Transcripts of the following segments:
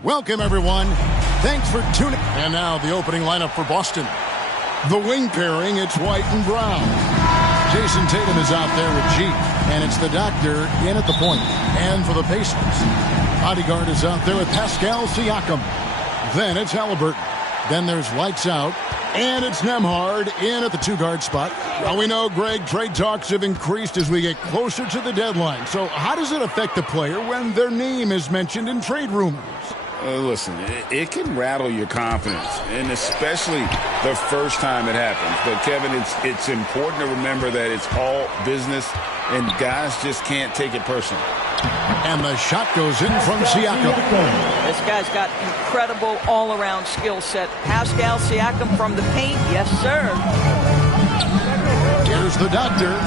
Welcome, everyone. Thanks for tuning. And now the opening lineup for Boston. The wing pairing, it's White and Brown. Jason Tatum is out there with G, and it's the doctor in at the point. And for the Pacers, Bodyguard is out there with Pascal Siakam. Then it's Halliburton. Then there's Lights Out, and it's Nembhard in at the two-guard spot. Well, we know, Greg, trade talks have increased as we get closer to the deadline. So how does it affect the player when their name is mentioned in trade rumors? Listen, it can rattle your confidence, and especially the first time it happens. But, Kevin, it's important to remember that it's all business, and guys just can't take it personally. And the shot goes in from Siakam. This guy's got incredible all-around skill set. Pascal Siakam from the paint, yes, sir. Here's the doctor.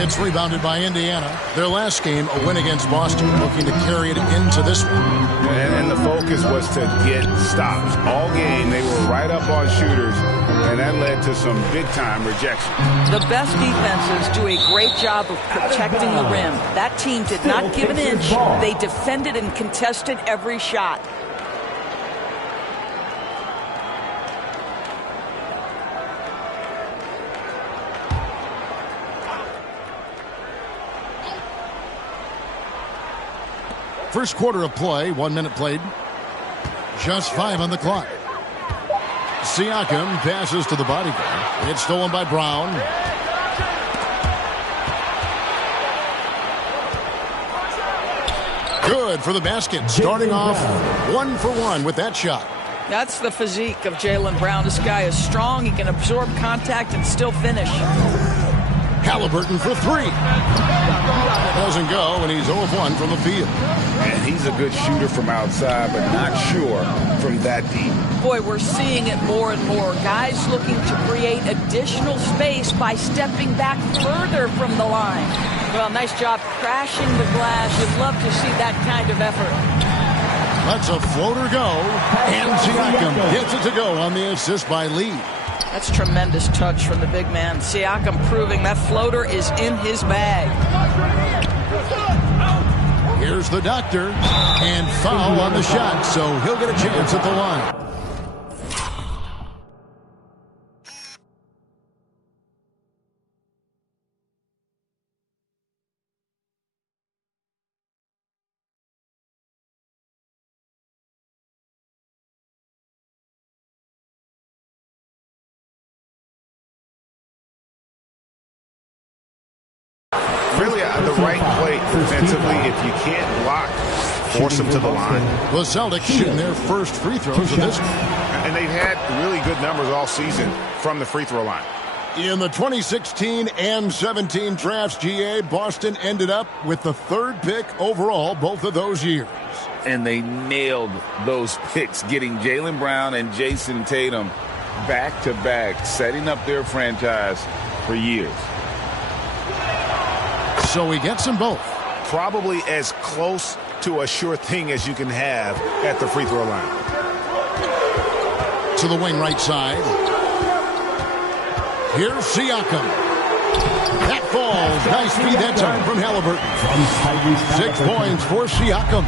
It's rebounded by Indiana. Their last game, a win against Boston, looking to carry it into this one. And the focus was to get stops. All game, they were right up on shooters, and that led to some big-time rejection. The best defenses do a great job of protecting the rim. That team did not give an inch. They defended and contested every shot. First quarter of play, 1 minute played. Just 5 on the clock. Siakam passes to the Bodyguard. It's stolen by Brown. Good for the basket. Starting off 1 for 1 with that shot. That's the physique of Jaylen Brown. This guy is strong. He can absorb contact and still finish. Halliburton for 3. Doesn't go, and he's 0 of 1 from the field. And he's a good shooter from outside, but not sure from that deep. Boy, we're seeing it more and more. Guys looking to create additional space by stepping back further from the line. Well, nice job crashing the glass. You'd love to see that kind of effort. Let's a floater go, and Siakam gets it to go on the assist by Lee. That's tremendous touch from the big man. Siakam proving that floater is in his bag. Here's the doctor, and foul on the shot, so he'll get a chance at the line. Really the right play defensively. If you can't block, force them to the line. The Celtics shooting their first free throws of this one. And they've had really good numbers all season from the free throw line. In the 2016 and 17 drafts, GA, Boston ended up with the 3rd pick overall both of those years. And they nailed those picks, getting Jaylen Brown and Jason Tatum back-to-back, setting up their franchise for years. So he gets them both. Probably as close to a sure thing as you can have at the free throw line. To the wing right side. Here's Siakam. That falls. Nice feed that time from Halliburton. 6 points for Siakam.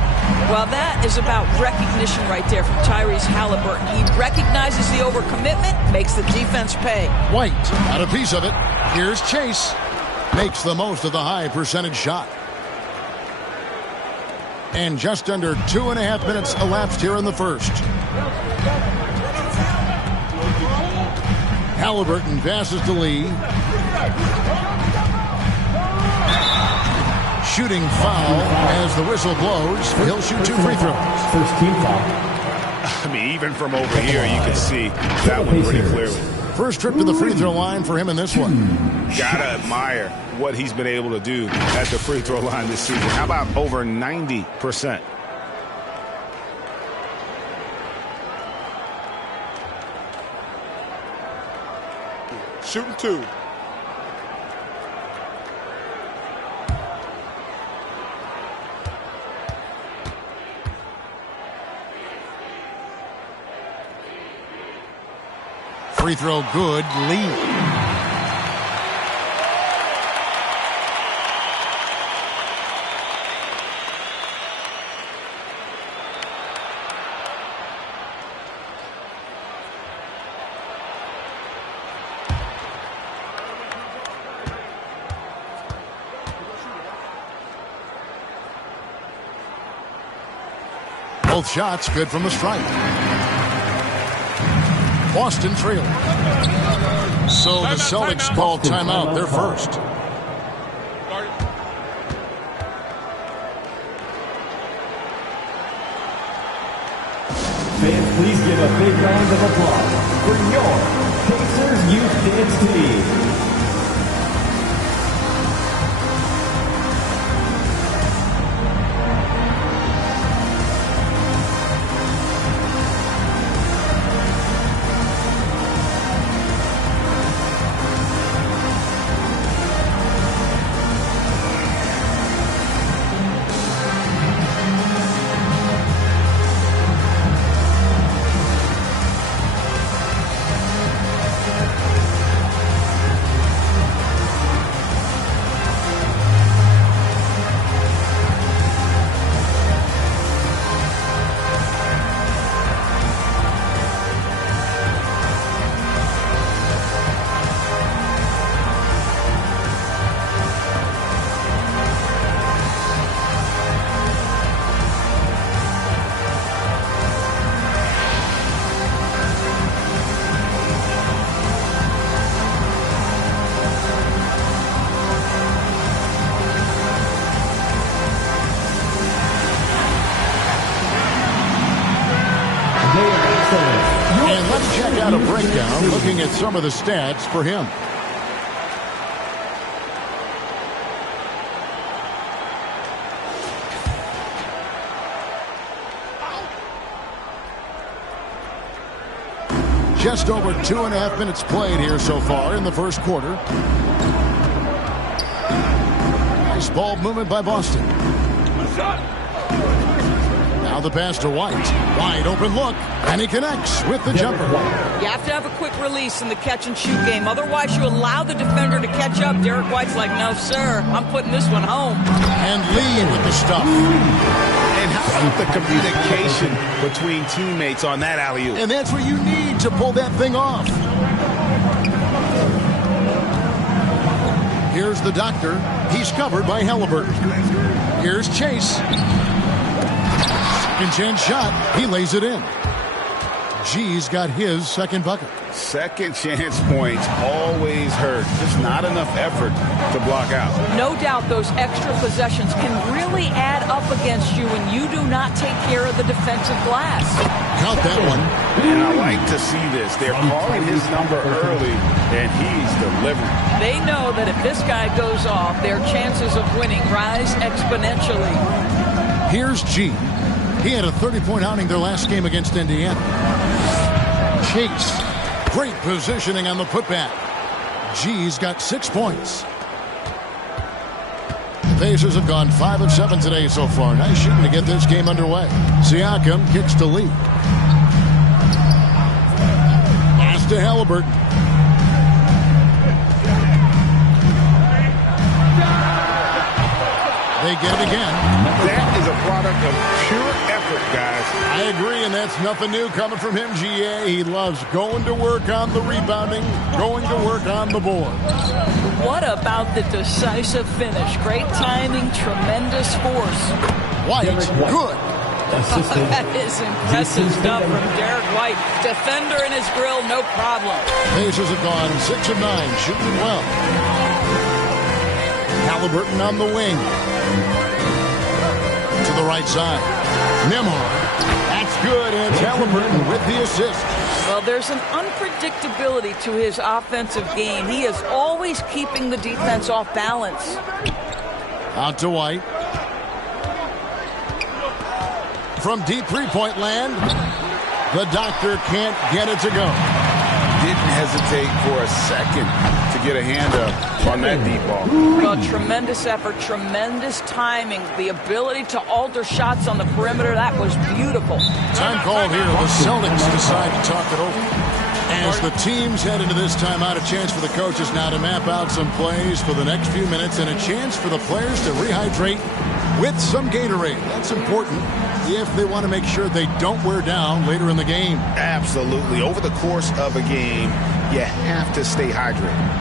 Well, that is about recognition right there from Tyrese Halliburton. He recognizes the overcommitment, makes the defense pay. White got a piece of it. Here's Chase. Makes the most of the high percentage shot. And just under 2.5 minutes elapsed here in the first. Halliburton passes to Lee. Shooting foul as the whistle blows. He'll shoot 2 free throws. First team foul. I mean, even from over here, you can see that one pretty clearly. First trip to the free throw line for him in this one. Gotta admire what he's been able to do at the free throw line this season. How about over 90%? Shooting 2. Free throw good. Lee. Both shots good from the stripe. Boston trailing. So the Celtics call timeout. They're first. Fans, please give a big round of applause for your Pacers Youth Dance Team. And let's check out a breakdown looking at some of the stats for him. Just over 2.5 minutes played here so far in the first quarter. Nice ball movement by Boston. Now the pass to White. Wide open look, and he connects with the jumper. You have to have a quick release in the catch-and-shoot game. Otherwise, you allow the defender to catch up. Derek White's like, no, sir, I'm putting this one home. And Lee with the stuff. And how about the communication between teammates on that alley-oop? And that's what you need to pull that thing off. Here's the doctor. He's covered by Halliburton. Here's Chase. Second chance shot. He lays it in. G's got his second bucket. Second chance points always hurt. Just not enough effort to block out. No doubt those extra possessions can really add up against you when you do not take care of the defensive glass. Count that one. And I like to see this. They're calling his number early, and he's delivering. They know that if this guy goes off, their chances of winning rise exponentially. Here's G. He had a 30-point outing their last game against Indiana. Chase. Great positioning on the putback. G's got 6 points. The Pacers have gone 5 of 7 today so far. Nice shooting to get this game underway. Siakam kicks to Lee. Pass to Halliburton. They get it again. That is a product of pure effort, guys. I agree, and that's nothing new coming from him, GA. He loves going to work on the rebounding, going to work on the board. What about the decisive finish? Great timing, tremendous force. White, good. That is impressive stuff from Derek White. Defender in his grill, no problem. Pacers have gone 6 of 9, shooting well. Halliburton on the wing. To the right side. Nembhard. That's good, and it's Halliburton with the assist. Well, there's an unpredictability to his offensive game. He is always keeping the defense off balance. Out to White. From deep three-point land, the doctor can't get it to go. Didn't hesitate for a second to get a hand up on that deep ball. Well, tremendous effort, tremendous timing, the ability to alter shots on the perimeter. That was beautiful. Time called here. The Celtics decide to talk it over. As the teams head into this timeout, a chance for the coaches now to map out some plays for the next few minutes and a chance for the players to rehydrate with some Gatorade. That's important if they want to make sure they don't wear down later in the game. Absolutely. Over the course of a game, you have to stay hydrated.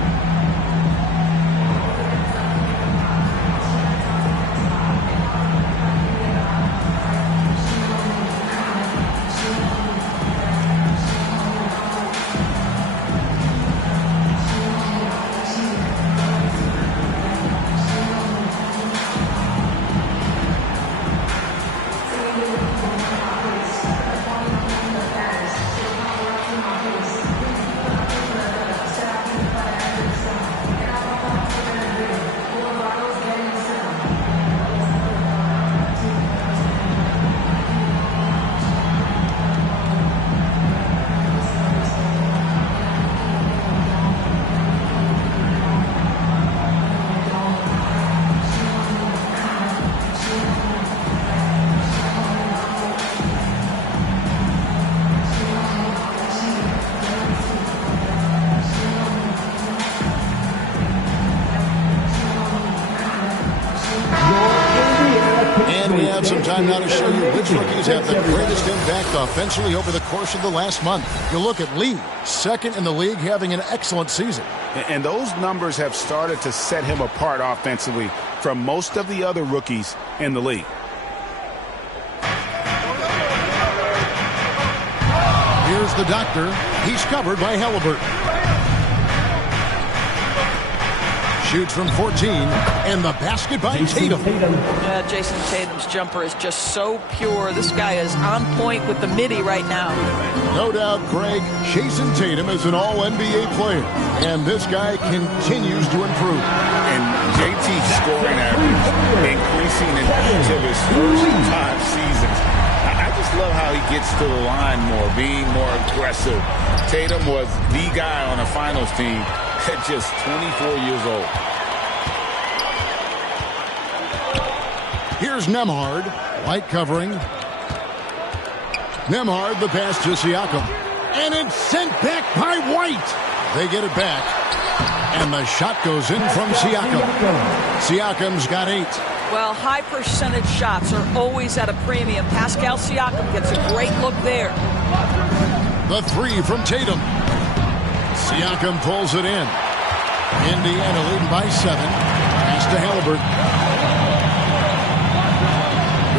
we have some time now to show you which rookies have the greatest impact offensively over the course of the last month. You look at Lee, second in the league, having an excellent season. And those numbers have started to set him apart offensively from most of the other rookies in the league. Here's the doctor. He's covered by Halliburton. Shoots from 14, and the basket by Tatum. Jason Tatum's jumper is just so pure. This guy is on point with the midi right now. No doubt, Craig, Jason Tatum is an all-NBA player, and this guy continues to improve. And JT's scoring average increasing in each of his first-time seasons. I just love how he gets to the line more, being more aggressive. Tatum was the guy on a finals team at just 24 years old. Here's Nembhard, white covering. Nembhard, the pass to Siakam. And it's sent back by White. They get it back. And the shot goes in from Siakam. Siakam's got 8. Well, high percentage shots are always at a premium. Pascal Siakam gets a great look there. The 3 from Tatum. Siakam pulls it in. Indiana leading by 7. Pass to Halliburton.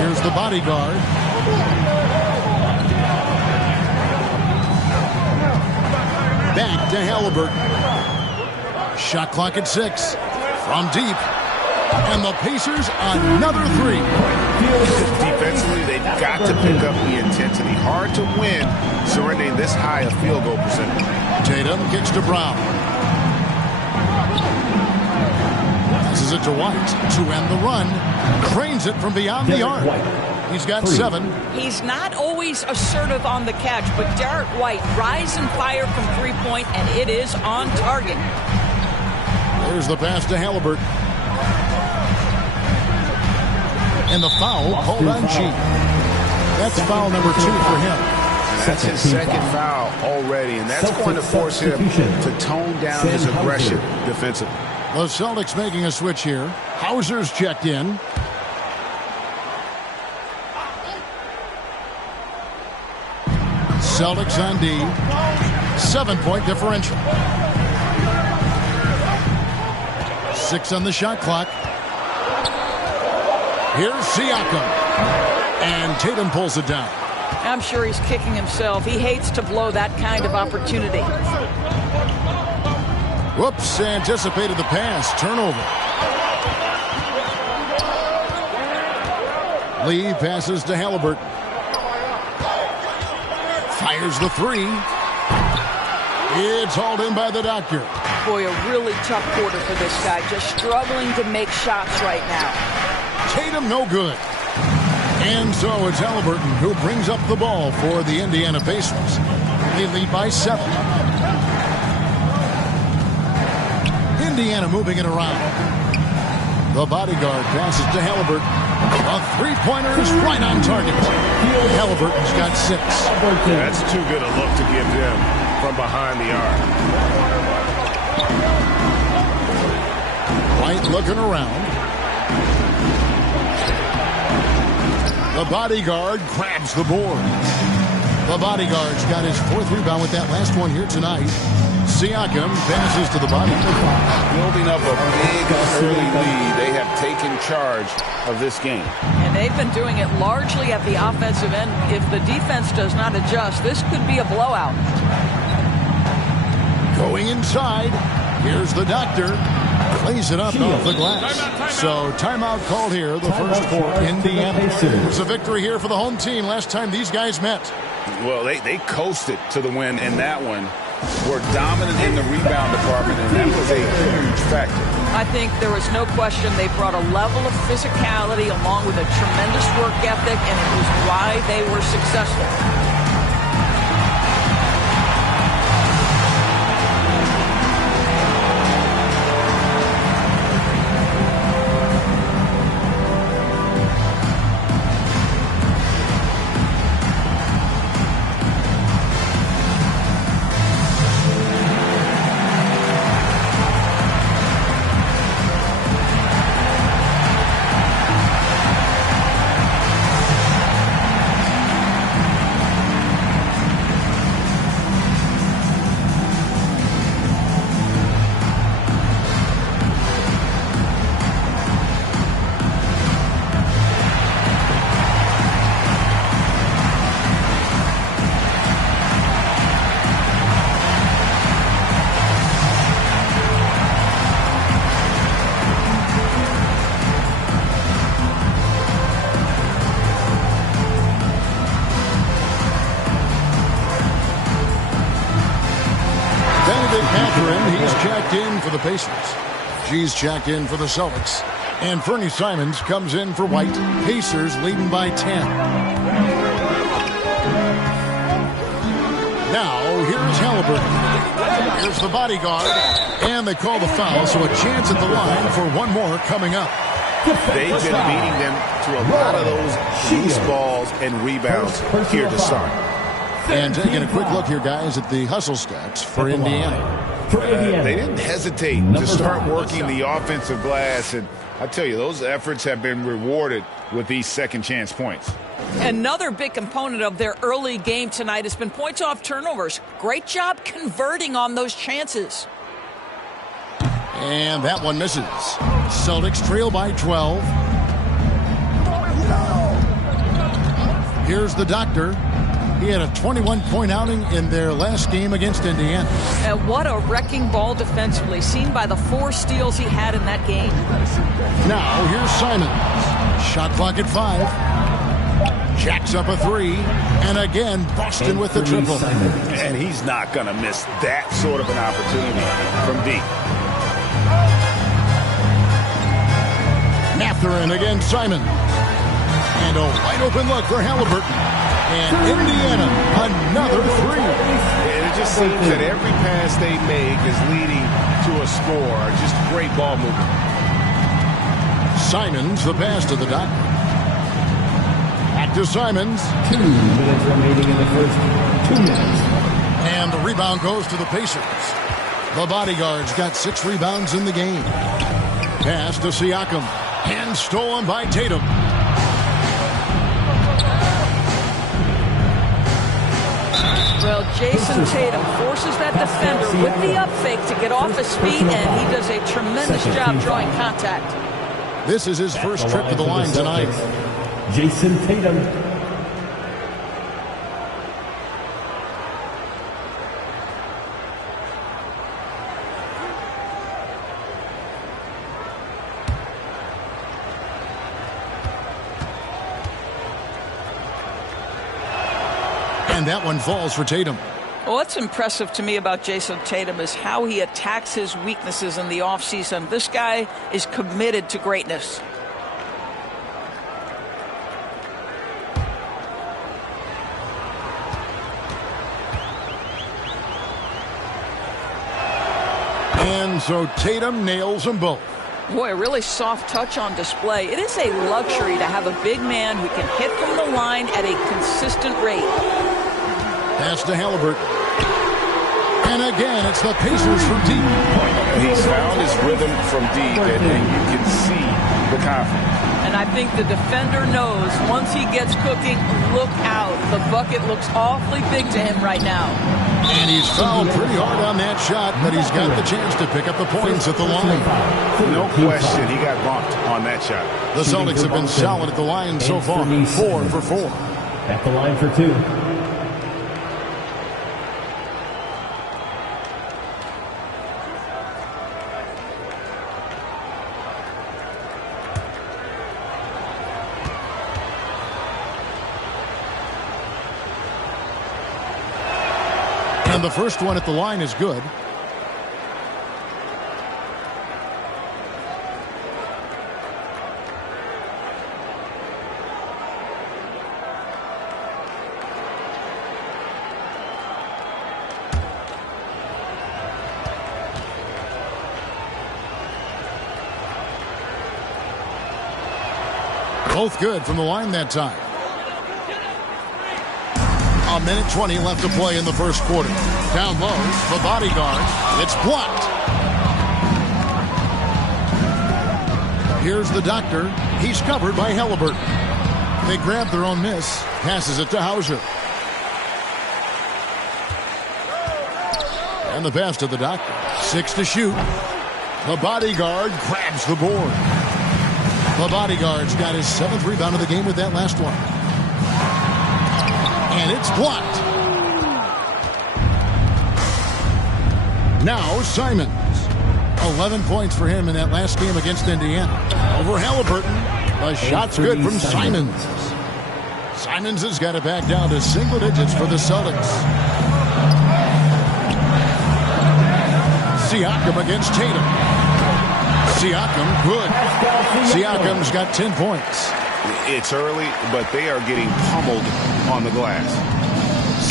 Here's the bodyguard. Back to Halliburton. Shot clock at 6. From deep. And the Pacers another 3. Defensively, they've got to pick up the intensity. Hard to win surrendering this high a field goal percentage. Tatum kicks to Brown. Passes it to White to end the run. Cranes it from beyond the arc. He's got 7. He's not always assertive on the catch, but Derek White rise and fire from three-point, and it is on target. There's the pass to Halliburton. And the foul called on G. That's foul number 2 for him. That's his second foul already, and that's going to force him to tone down his aggression defensively. The Celtics making a switch here. Hauser's checked in. Celtics on D. 7-point differential. 6 on the shot clock. Here's Siakam. And Tatum pulls it down. I'm sure he's kicking himself. He hates to blow that kind of opportunity. Whoops, anticipated the pass. Turnover. Lee passes to Halliburton. Fires the 3. It's hauled in by the doctor. Boy, a really tough quarter for this guy. Just struggling to make shots right now. Tatum no good. And so it's Halliburton who brings up the ball for the Indiana Pacers. They lead by 7. Indiana moving it around. The bodyguard passes to Halliburton. A three-pointer is right on target. Halliburton's got 6. That's too good a look to give them from behind the arc. White looking around. The bodyguard grabs the board. The bodyguard's got his 4th rebound with that last one here tonight. Siakam passes to the body. Building up a big early lead. They have taken charge of this game. And they've been doing it largely at the offensive end. If the defense does not adjust, this could be a blowout. Going inside. Here's the doctor. Plays it up off the glass. So timeout called here. The first for Indiana. It was a victory here for the home team last time these guys met. Well, they coasted to the win in that one. Were dominant in the rebound department, and that was a huge factor. I think there was no question they brought a level of physicality along with a tremendous work ethic, and it was why they were successful. checked in for the Pacers. G's checked in for the Celtics. And Fernie Simons comes in for White. Pacers leading by 10. Now, here's Halliburton. Here's the bodyguard. And they call the foul, so a chance at the line for one more coming up. They've been beating them to a lot of those loose balls and rebounds here to start. And taking a quick look here, guys, at the hustle stats for Indiana. They didn't hesitate to start working the offensive glass, and I tell you, those efforts have been rewarded with these second chance points. Another big component of their early game tonight has been points off turnovers. Great job converting on those chances. And that one misses. Celtics trail by 12. Here's the doctor. He had a 21-point outing in their last game against Indiana. And what a wrecking ball defensively, seen by the 4 steals he had in that game. Now, here's Simons. Shot clock at 5. Jacks up a 3. And again, Boston with the triple. And he's not going to miss that sort of an opportunity from deep. Mathurin against Simon. And a wide open look for Halliburton. And Indiana, another 3. And it just seems that every pass they make is leading to a score. Just great ball movement. Simons, the pass to the doctor. Back to Simons. 2 minutes remaining in the first 2 minutes. And the rebound goes to the Pacers. The bodyguards got 6 rebounds in the game. Pass to Siakam. And stolen by Tatum. Well, Jason Tatum forces that defender with the up fake to get off his feet, and he does a tremendous job drawing contact. This is his first trip to the line tonight. Jason Tatum. And that one falls for Tatum. Well, what's impressive to me about Jason Tatum is how he attacks his weaknesses in the offseason. This guy is committed to greatness. And so Tatum nails them both. Boy, a really soft touch on display. It is a luxury to have a big man who can hit from the line at a consistent rate. Pass to Halliburton. And again, it's the Pacers from deep. He's found his rhythm from deep, and you can see the confidence. And I think the defender knows once he gets cooking, look out. The bucket looks awfully big to him right now. And he's fouled pretty hard on that shot, but he's got the chance to pick up the points at the line. No question, he got bumped on that shot. The Celtics have been solid at the line so far, 4 for 4. At the line for 2. And the first one at the line is good. Both good from the line that time. A minute 20 left to play in the first quarter. Down low, the bodyguard. It's blocked. Here's the doctor. He's covered by Halliburton. They grab their own miss. Passes it to Hauser. And the pass to the doctor. 6 to shoot. The bodyguard grabs the board. The bodyguard's got his 7th rebound of the game with that last one. And it's blocked. Now Simons. 11 points for him in that last game against Indiana. Over Halliburton. The shot's good from Simons. Simons has got it back down to single digits for the Celtics. Siakam against Tatum. Siakam, good. Siakam's got 10 points. It's early, but they are getting pummeled on the glass.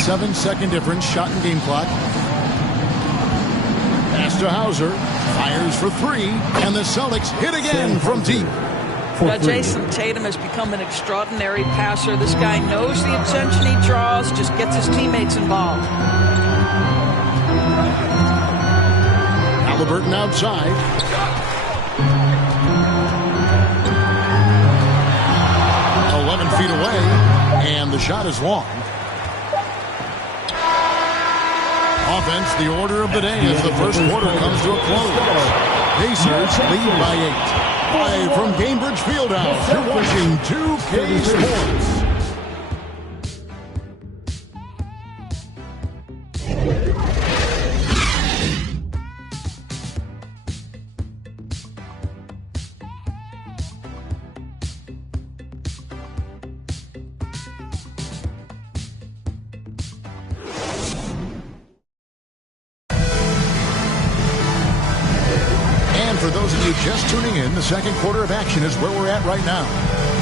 7-second difference, shot and game clock. Pass to Hauser, fires for 3, and the Celtics hit again from deep. Jason Tatum has become an extraordinary passer. This guy knows the attention he draws, just gets his teammates involved. Halliburton outside. Feet away, and the shot is long. Offense, the order of the day as the first quarter comes to a close. Pacers lead by 8. Live from Gainbridge Fieldhouse, you're watching 2K Sports. For those of you just tuning in, the second quarter of action is where we're at right now.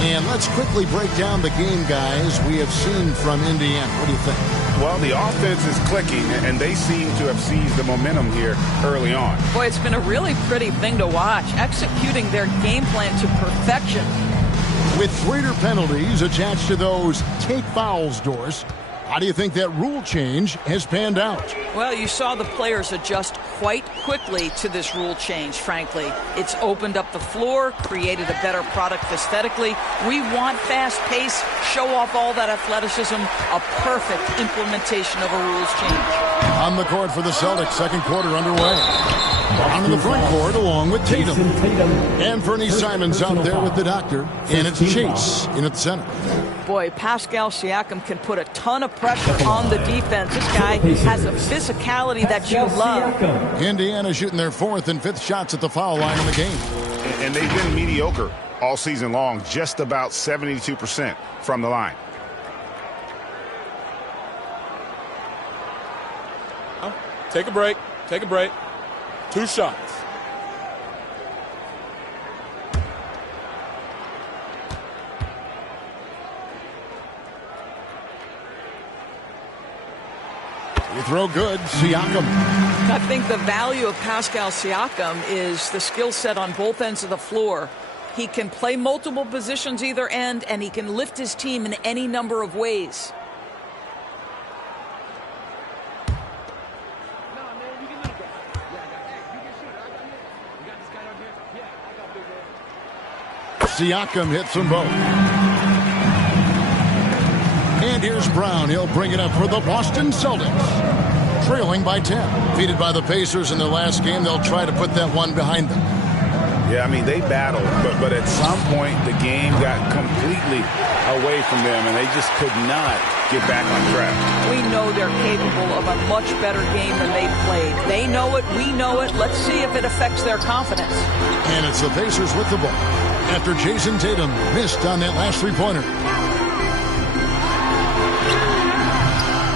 And let's quickly break down the game, guys, we have seen from Indiana. What do you think? Well, the offense is clicking, and they seem to have seized the momentum here early on. Boy, it's been a really pretty thing to watch, executing their game plan to perfection. With greater penalties attached to those take fouls doors, how do you think that rule change has panned out? Well, you saw the players adjust quite quickly to this rule change, frankly. It's opened up the floor, created a better product aesthetically. We want fast pace, show off all that athleticism, a perfect implementation of a rules change. On the court for the Celtics, second quarter underway. On to the front court along with Tatum. And Fernie Simons out there with the doctor. And it's Chase in at the center. Boy, Pascal Siakam can put a ton of pressure on the defense. This guy has a physicality that you love. Indiana shooting their 4th and 5th shots at the foul line in the game. And they've been mediocre all season long, just about 72% from the line. Take a break. Take a break. 2 shots. You throw good, Siakam. I think the value of Pascal Siakam is the skill set on both ends of the floor. He can play multiple positions either end, and he can lift his team in any number of ways. Siakam hits them both. And here's Brown. He'll bring it up for the Boston Celtics. Trailing by 10. Defeated by the Pacers in their last game. They'll try to put that one behind them. Yeah, I mean, they battled, but at some point the game got completely away from them, and they just could not get back on track. We know they're capable of a much better game than they played. They know it, we know it. Let's see if it affects their confidence. And it's the Pacers with the ball after Jason Tatum missed on that last three-pointer.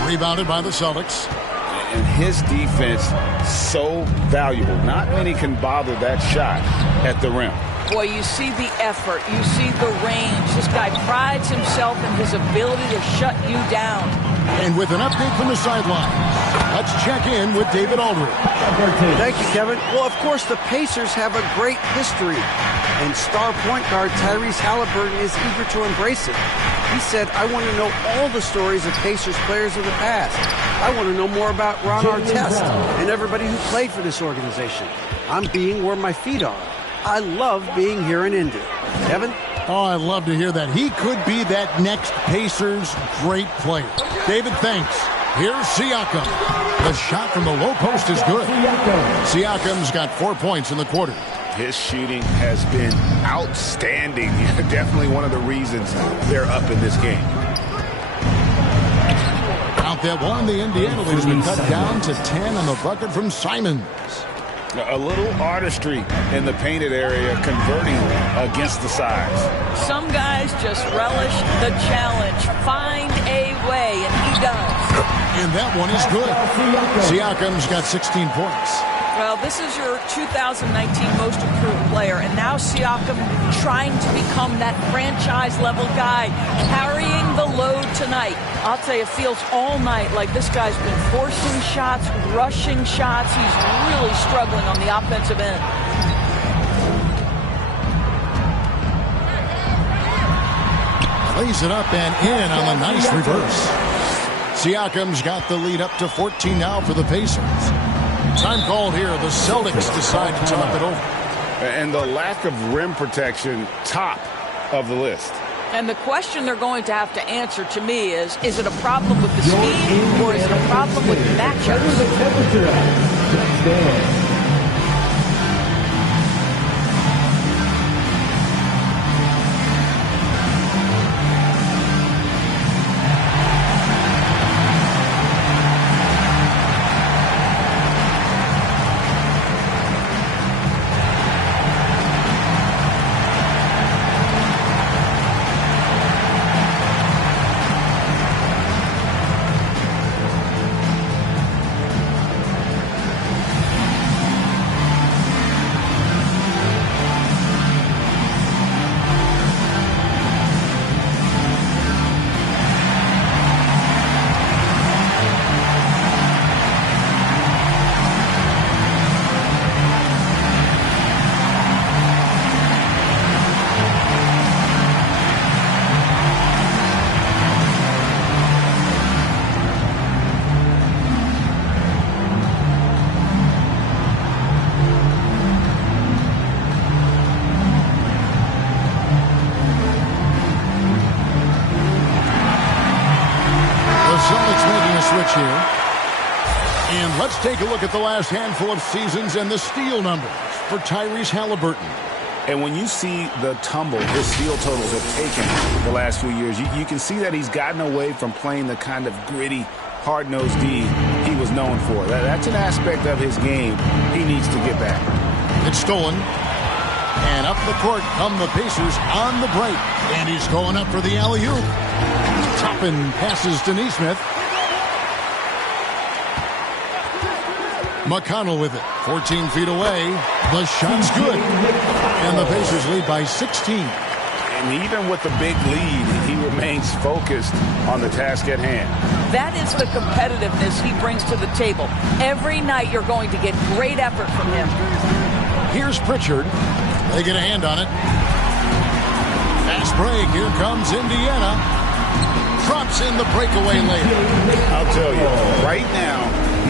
Rebounded by the Celtics. And his defense so valuable. Not many can bother that shot at the rim. Boy, you see the effort. You see the range. This guy prides himself in his ability to shut you down. And with an update from the sideline, let's check in with David Aldridge. Thank you, Kevin. Well, of course, the Pacers have a great history, and star point guard Tyrese Halliburton is eager to embrace it. He said, I want to know all the stories of Pacers players of the past. I want to know more about Ron Artest and everybody who played for this organization. I'm being where my feet are. I love being here in Indy. Kevin? Oh, I'd love to hear that. He could be that next Pacers great player. David, thanks. Here's Siakam. The shot from the low post is good. Siakam's got 4 points in the quarter. His shooting has been outstanding. Definitely one of the reasons they're up in this game. Out that one, the Indiana lead has been cut down to 10 on the bucket from Simons. A little artistry in the painted area, converting against the size. Some guys just relish the challenge. Find a way, and he does. And that one is good. Siakam's got 16 points. Well, this is your 2019 Most Improved Player, and now Siakam trying to become that franchise-level guy, carrying the load tonight. I'll tell you, it feels all night like this guy's been forcing shots, rushing shots. He's really struggling on the offensive end. Lays it up and in on the nice reverse. Siakam's got the lead up to 14 now for the Pacers. Time called here. The Celtics decide to top it over. And the lack of rim protection, top of the list. And the question they're going to have to answer to me is it a problem with the speed or is it a problem with matchups? switch here. And let's take a look at the last handful of seasons and the steal numbers for Tyrese Haliburton. And when you see the tumble his steal totals have taken the last few years, you can see that he's gotten away from playing the kind of gritty, hard-nosed D he was known for. That's an aspect of his game he needs to get back. It's stolen. And up the court come the Pacers on the break. And he's going up for the alley-oop. Toppin passes to Nesmith. McConnell with it. 14 feet away. The shot's good. And the Pacers lead by 16. And even with the big lead, he remains focused on the task at hand. That is the competitiveness he brings to the table. Every night you're going to get great effort from him. Here's Pritchard. They get a hand on it. Fast break. Here comes Indiana. Drops in the breakaway layup. I'll tell you, right now,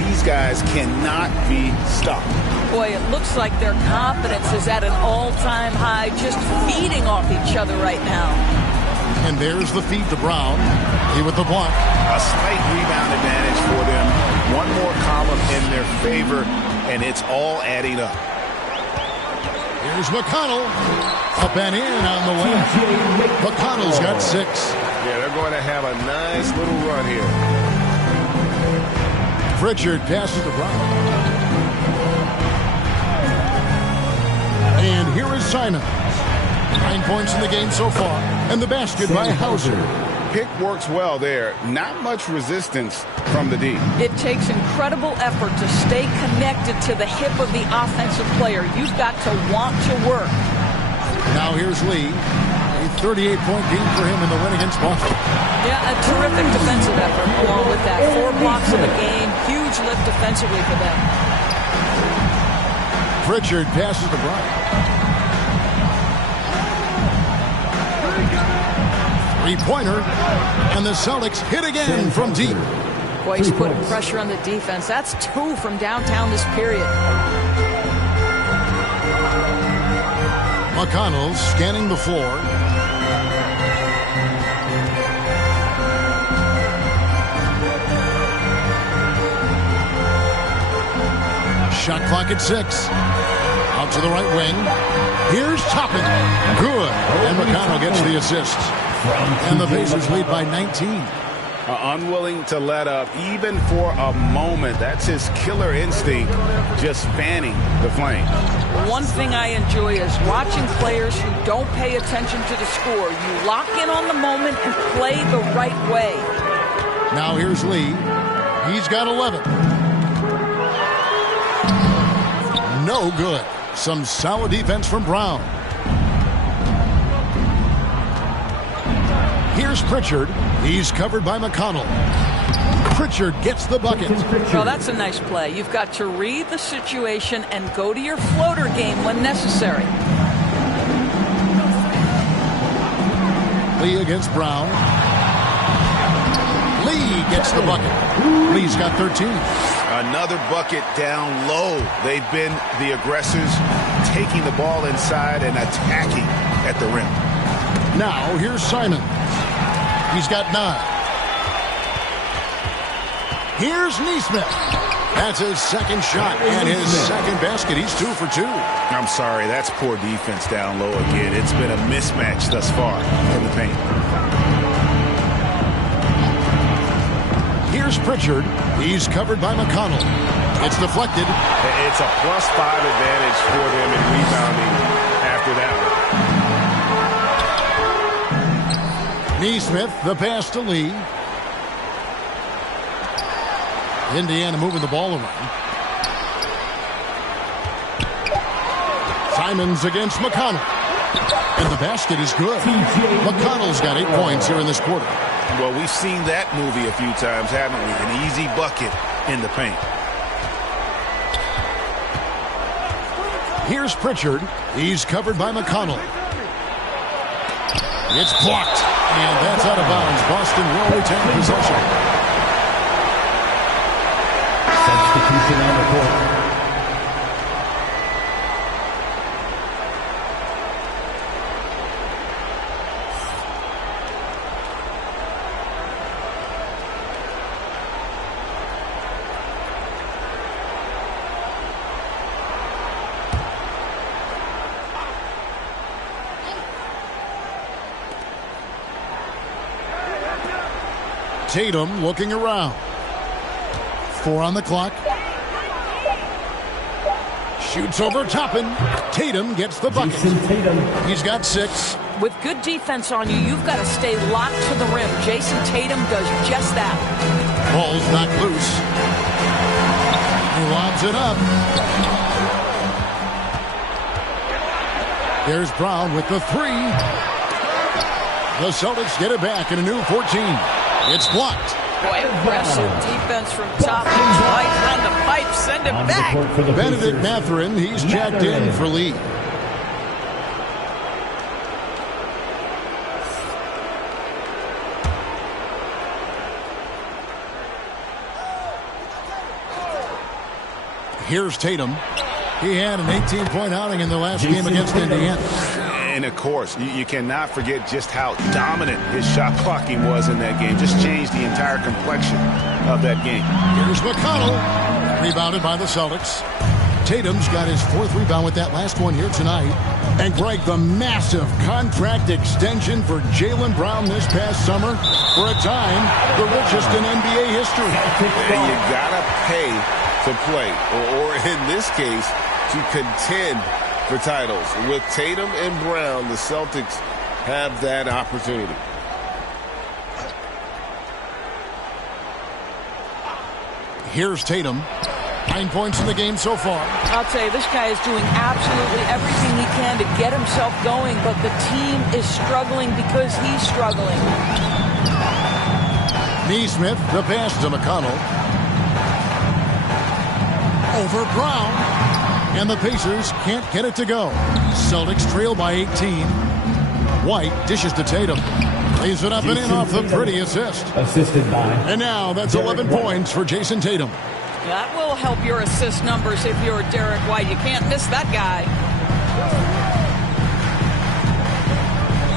these guys cannot be stopped. Boy, it looks like their confidence is at an all-time high, just feeding off each other right now. And there's the feed to Brown. He with the block. A slight rebound advantage for them. One more column in their favor, and it's all adding up. Here's McConnell. Up and in on the wing. McConnell's got 6. Yeah, they're going to have a nice little run here. Pritchard passes to Brown. And here is Simons. 9 points in the game so far. And the basket by Hauser. Pick works well there. Not much resistance from the D. It takes incredible effort to stay connected to the hip of the offensive player. You've got to want to work. Now here's Lee. A 38-point game for him in the win against Boston. Yeah, a terrific defensive effort along with that. 4 blocks in the game. Huge lift defensively for them. Pritchard passes to Bryant. 3-pointer, and the Celtics hit again from deep. Boy, he's putting pressure on the defense. That's 2 from downtown this period. McConnell scanning the floor. Shot clock at 6. Out to the right wing. Here's Toppin. Good. And McConnell gets the assist. And the Pacers lead by 19. Unwilling to let up, even for a moment. That's his killer instinct, just fanning the flame. One thing I enjoy is watching players who don't pay attention to the score. You lock in on the moment and play the right way. Now here's Lee. He's got 11. no good. Some solid defense from Brown. Here's Pritchard. He's covered by McConnell. Pritchard gets the bucket. Well, that's a nice play. You've got to read the situation and go to your floater game when necessary. Lee against Brown. Lee gets the bucket. Lee's got 13. Another bucket down low. They've been the aggressors, taking the ball inside and attacking at the rim. Now, here's Simon. He's got 9. Here's Neesmith. That's his second shot and his second basket. He's 2 for 2. I'm sorry, that's poor defense down low again. It's been a mismatch thus far in the paint. Here's Pritchard. He's covered by McConnell. It's deflected. It's a +5 advantage for them in rebounding after that one. Neesmith, the pass to Lee. Indiana moving the ball around. Simons against McConnell. And the basket is good. McConnell's got 8 points here in this quarter. Well, we've seen that movie a few times, haven't we? An easy bucket in the paint. Here's Pritchard. He's covered by McConnell. It's blocked. And that's out of bounds. Boston will retain possession. Substitution on the court. Tatum looking around. 4 on the clock. Shoots over Toppin. Tatum gets the bucket. He's got 6. With good defense on you, you've got to stay locked to the rim. Jason Tatum does just that. Ball's knocked loose. He lobs it up. There's Brown with the 3. The Celtics get it back in a new 14. It's blocked. Boy, impressive defense from Toppin. Right on the pipe, send it back. Benedict Mathurin, he's checked in for Lee. Here's Tatum. He had an 18-point outing in the last game against Indiana. And, of course, you cannot forget just how dominant his shot blocking was in that game. Just changed the entire complexion of that game. Here's McConnell. Rebounded by the Celtics. Tatum's got his 4th rebound with that last one here tonight. And Greg, the massive contract extension for Jaylen Brown this past summer. For a time, the richest in NBA history. And you got to pay to play. Or in this case, to contend for titles. With Tatum and Brown, the Celtics have that opportunity. Here's Tatum. 9 points in the game so far. I'll tell you, this guy is doing absolutely everything he can to get himself going, but the team is struggling because he's struggling. Neesmith, the pass to McConnell. Over Brown. And the Pacers can't get it to go. Celtics trail by 18. White dishes to Tatum. Lays it up and in off the pretty assist. Assisted by. And now that's 11 points for Jason Tatum. That will help your assist numbers if you're Derek White. You can't miss that guy.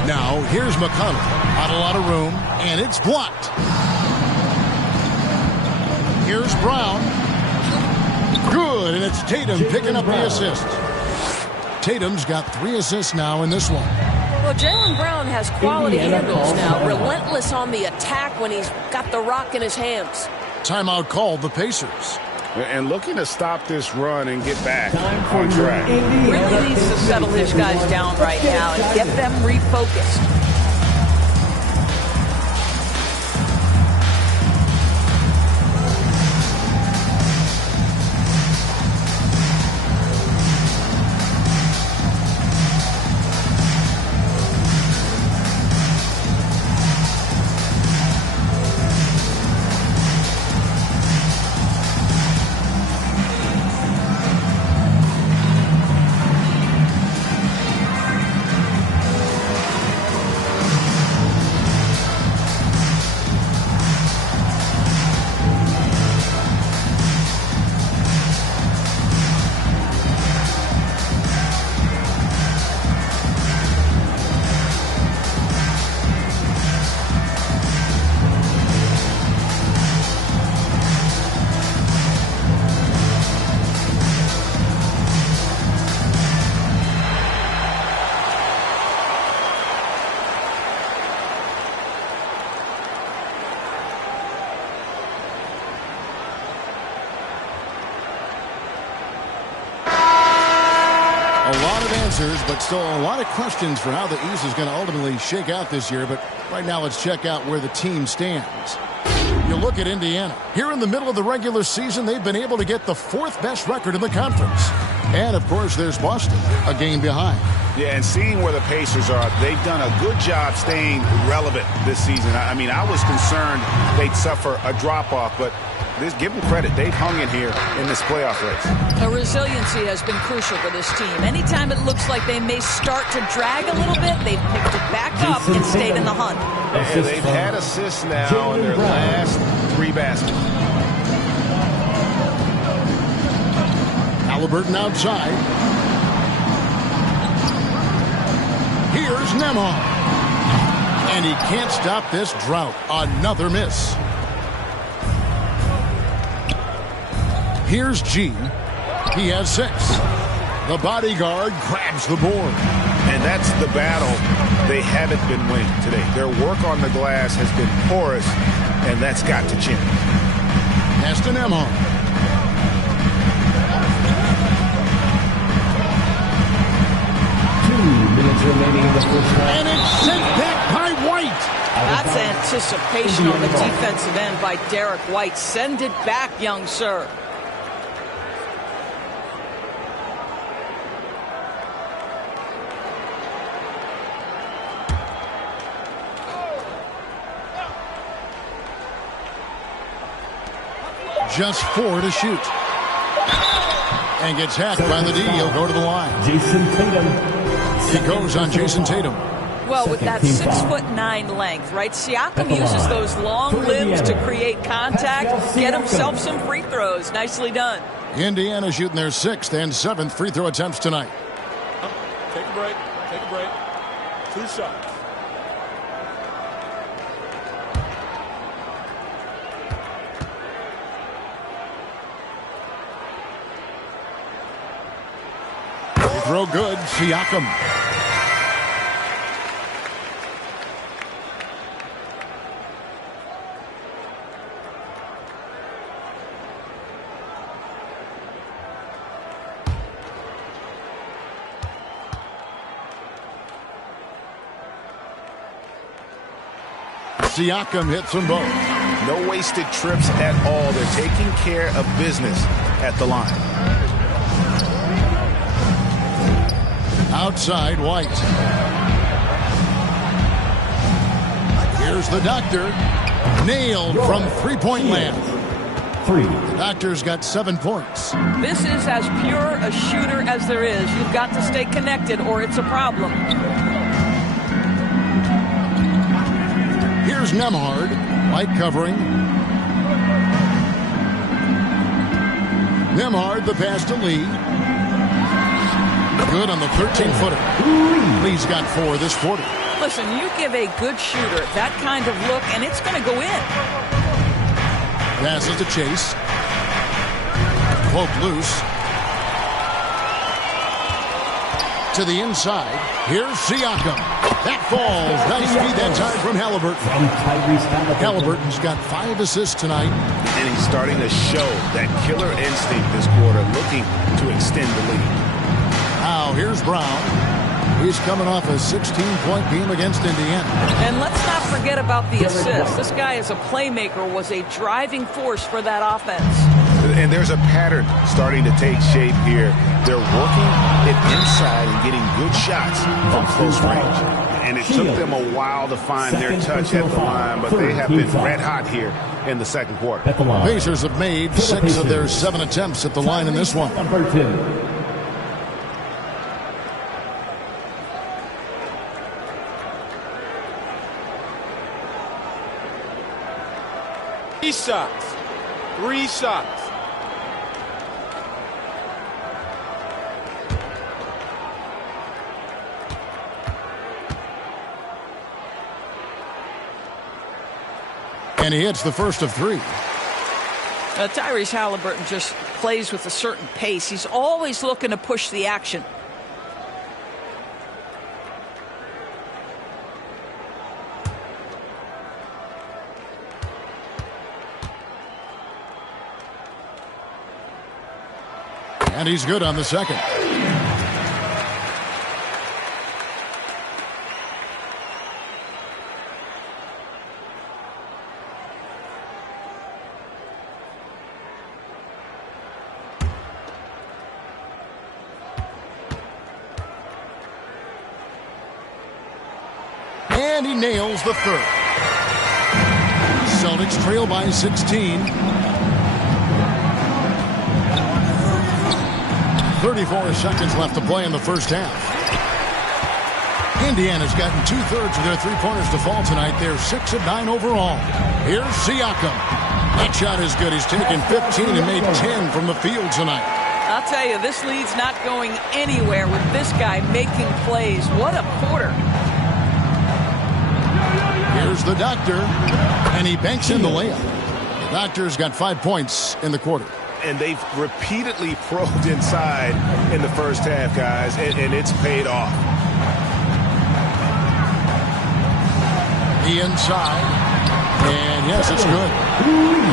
Now here's McConnell. Not a lot of room. And it's blocked. Here's Brown. Good, and it's Tatum picking up the assist. Tatum's got 3 assists now in this one. Well, Jaylen Brown has quality handles now. Relentless on the attack when he's got the rock in his hands. Timeout called the Pacers. And looking to stop this run and get back on track. Really needs to settle his guys down right now and get them refocused. Pacers, but still a lot of questions for how the East is going to ultimately shake out this year. But right now, let's check out where the team stands. You look at Indiana. Here in the middle of the regular season, they've been able to get the 4th best record in the conference. And, of course, there's Boston, a game behind. Yeah, and seeing where the Pacers are, they've done a good job staying relevant this season. I mean, I was concerned they'd suffer a drop-off, but give them credit. They've hung in here in this playoff race. The resiliency has been crucial for this team. Anytime it looks like they may start to drag a little bit, they've picked it back up and stayed in the hunt. And they've had assists now in their last 3 baskets. Halliburton outside. Here's Nembhard. And he can't stop this drought. Another miss. Here's G. He has 6. The bodyguard grabs the board. And that's the battle they haven't been winning today. Their work on the glass has been porous, and that's got to change. Pass to Nembhard. 2 minutes remaining in the first half. And it's sent back by White. That's anticipation on the defensive end by Derek White. Send it back, young sir. Just 4 to shoot. And gets hacked by the D. He'll go to the line. Jason Tatum. He goes on Jason Tatum. Well, with that 6'9" length, right? Siakam uses those long limbs to create contact, get himself some free throws. Nicely done. Indiana shooting their 6th and 7th free throw attempts tonight. Take a break. Take a break. 2 shots. Throw good. Siakam. Siakam hits them both. No wasted trips at all. They're taking care of business at the line. Outside, White. Here's the doctor. Nailed from three-point land. 3. The doctor's got 7 points. This is as pure a shooter as there is. You've got to stay connected or it's a problem. Here's Nembhard. White covering. Nembhard, the pass to Lee. Good on the 13-footer. Lee's got 4 this quarter. Listen, you give a good shooter that kind of look, and it's going to go in. Passes to Chase. Cloak loose. To the inside. Here's Siakam. That falls. Nice feed that time from Halliburton. Halliburton's got 5 assists tonight. And he's starting to show that killer instinct this quarter, looking to extend the lead. Now, here's Brown. He's coming off a 16-point game against Indiana. And let's not forget about the assist. This guy is a playmaker, was a driving force for that offense. And there's a pattern starting to take shape here. They're working it inside and getting good shots from close range. And it took them a while to find their touch at the line, but they have been red hot here in the second quarter. Pacers have made 6 of their 7 attempts at the line in this one. Three shots. And he hits the first of 3. Tyrese Halliburton just plays with a certain pace. He's always looking to push the action. And he's good on the second. And he nails the third. Celtics trail by 16. 34 seconds left to play in the first half. Indiana's gotten 2/3 of their three-pointers to fall tonight. They're 6 of 9 overall. Here's Siakam. That shot is good. He's taken 15 and made 10 from the field tonight. I'll tell you, this lead's not going anywhere with this guy making plays. What a quarter. Here's the Doctor, and he banks in the layup. The Doctor's got 5 points in the quarter. And they've repeatedly probed inside in the first half, guys, and it's paid off. The inside, and yes, it's good.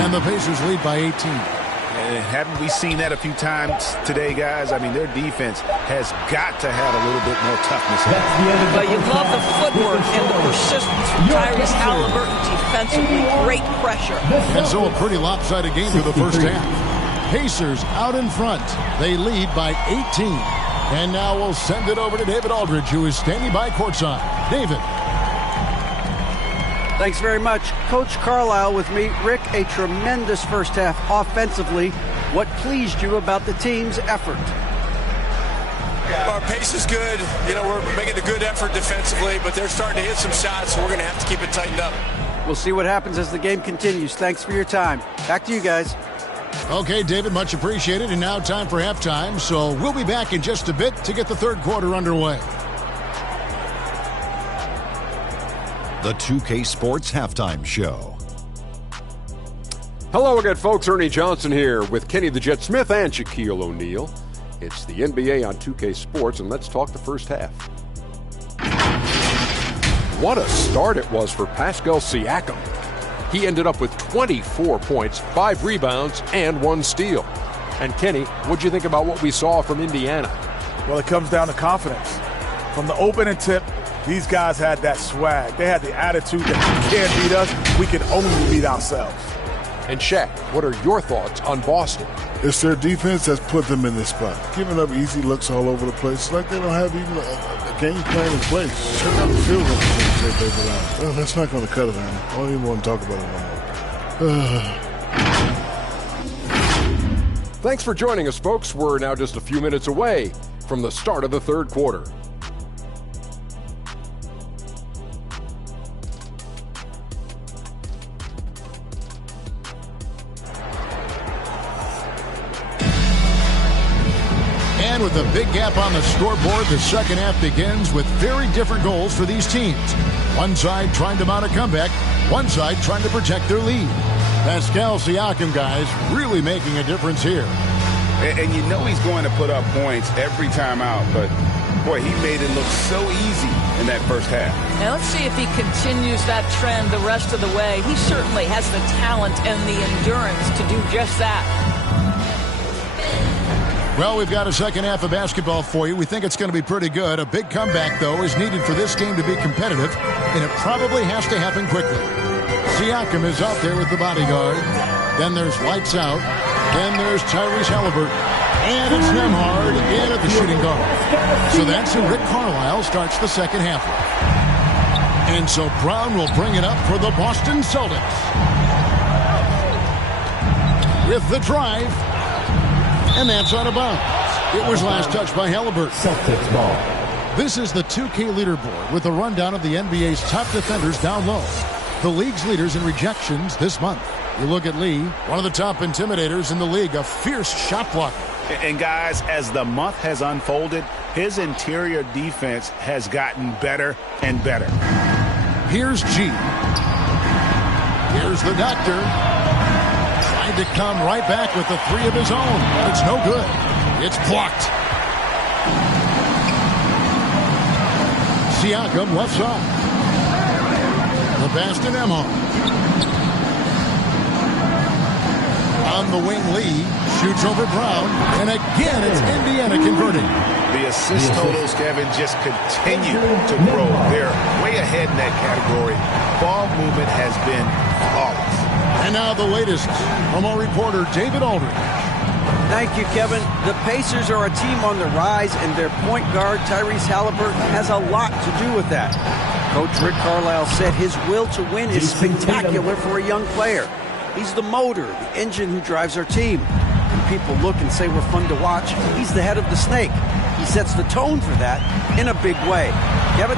And the Pacers lead by 18. And haven't we seen that a few times today, guys? I mean, their defense has got to have a little bit more toughness. But you love the footwork and the persistence from Tyrese Halliburton defensively. Great pressure. And so a pretty lopsided game through the first half. Pacers out in front. They lead by 18. And now we'll send it over to David Aldridge, who is standing by courtside. David. Thanks very much. Coach Carlisle with me. Rick, a tremendous first half offensively. What pleased you about the team's effort? Our pace is good. You know, we're making a good effort defensively, but they're starting to hit some shots, so we're going to have to keep it tightened up. We'll see what happens as the game continues. Thanks for your time. Back to you guys. Okay, David, much appreciated. And now time for halftime. So we'll be back in just a bit to get the third quarter underway. The 2K Sports Halftime Show. Hello again, folks. Ernie Johnson here with Kenny the Jet Smith and Shaquille O'Neal. It's the NBA on 2K Sports, and let's talk the first half. What a start it was for Pascal Siakam. He ended up with 24 points, 5 rebounds, and 1 steal. And Kenny, what'd you think about what we saw from Indiana? Well, it comes down to confidence. From the opening tip, these guys had that swag. They had the attitude that you can't beat us, we can only beat ourselves. And Shaq, what are your thoughts on Boston? It's their defense that's put them in this spot. Giving up easy looks all over the place. It's like they don't have even a game plan in place. Check out the field goal. Well, that's not going to cut it, man. I don't even want to talk about it no more. Thanks for joining us, folks. We're now just a few minutes away from the start of the third quarter. And with a big gap on the scoreboard, the second half begins with very different goals for these teams. One side trying to mount a comeback, one side trying to protect their lead. Pascal Siakam, guys, really making a difference here. And you know he's going to put up points every time out, but boy, he made it look so easy in that first half. Now let's see if he continues that trend the rest of the way. He certainly has the talent and the endurance to do just that. Well, we've got a second half of basketball for you. We think it's going to be pretty good. A big comeback, though, is needed for this game to be competitive, and it probably has to happen quickly. Siakam is out there with the bodyguard. Then there's lights out. Then there's Tyrese Halliburton. And it's Nembhard in at the shooting guard. So that's who Rick Carlisle starts the second half with. And so Brown will bring it up for the Boston Celtics. With the drive. And that's out of bounds. It was last touched by Halliburton. Celtics ball. This is the 2K leaderboard with a rundown of the NBA's top defenders down low. The league's leaders in rejections this month. You look at Lee, one of the top intimidators in the league, a fierce shot blocker. And guys, as the month has unfolded, his interior defense has gotten better and better. Here's G. Here's the Doctor. Tried to come right back with the three of his own. It's no good. It's blocked. Siakam left side. The pass to Nembhard. On the wing, Lee shoots over Brown. And again, it's Indiana converting. The assist totals, Kevin, just continue to grow. They're way ahead in that category. Ball movement has been flawless. And now the latest from our reporter, David Aldridge. Thank you, Kevin. The Pacers are a team on the rise, and their point guard, Tyrese Halliburton, has a lot to do with that. Coach Rick Carlisle said his will to win is spectacular for a young player. He's the motor, the engine who drives our team. When people look and say we're fun to watch, he's the head of the snake. He sets the tone for that in a big way. Kevin?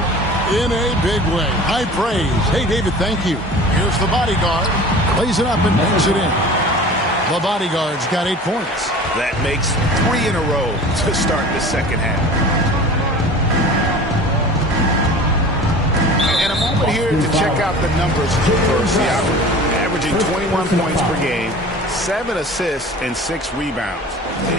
In a big way. High praise. Hey, David, thank you. Here's the bodyguard. Lays it up and bangs it in. The bodyguard's got 8 points. That makes 3 in a row to start the second half. And a moment here to check out the numbers for Siakam. Averaging 21 points per game, 7 assists, and 6 rebounds.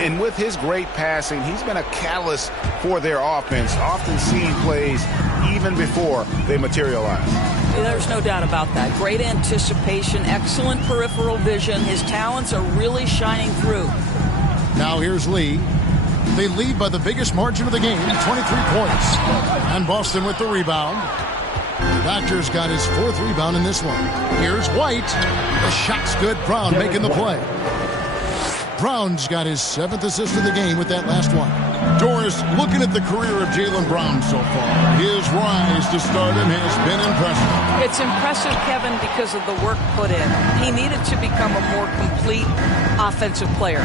And with his great passing, he's been a catalyst for their offense, often seeing plays even before they materialize. There's no doubt about that. Great anticipation, excellent peripheral vision. His talents are really shining through. Now here's Lee. They lead by the biggest margin of the game, 23 points. And Boston with the rebound. Doctor's got his 4th rebound in this one. Here's White. The shot's good. Brown making the play. Brown's got his 7th assist of the game with that last one. Doris, looking at the career of Jaylen Brown so far, his rise to stardom has been impressive. It's impressive, Kevin, because of the work put in. He needed to become a more complete offensive player.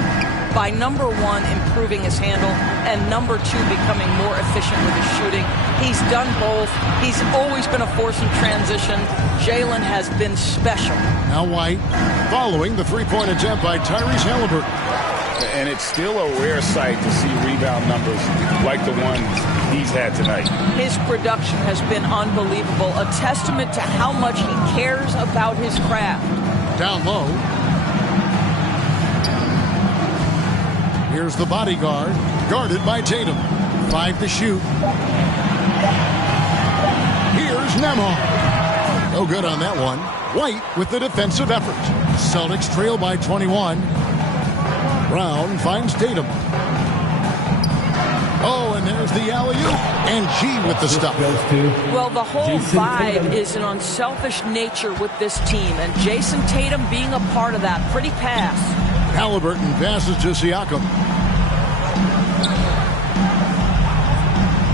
By number 1, improving his handle, and number 2, becoming more efficient with his shooting. He's done both. He's always been a force in transition. Jaylen has been special. Now White, following the 3-point attempt by Tyrese Halliburton. And it's still a rare sight to see rebound numbers like the one he's had tonight. His production has been unbelievable, a testament to how much he cares about his craft. Down low. Here's the bodyguard, guarded by Tatum. 5 to shoot. Here's Nembhard. No good on that one. White with the defensive effort. Celtics trail by 21. Brown finds Tatum. Oh, and there's the alley-oop. And G with the stop. Well, the whole vibe is an unselfish nature with this team, and Jason Tatum being a part of that. Pretty pass. Halliburton passes to Siakam.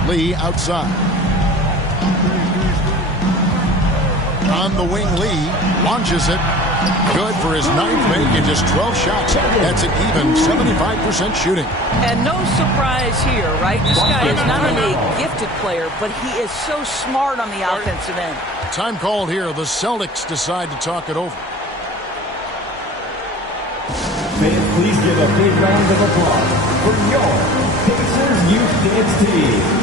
Lee outside. On the wing, Lee launches it. Good for his 9th make in just 12 shots. That's an even 75% shooting. And no surprise here, right? This guy is not only a gifted player, but he is so smart on the offensive end. Time called here. The Celtics decide to talk it over. Fans, please give a big round of applause for your Pacers Youth Dance Team.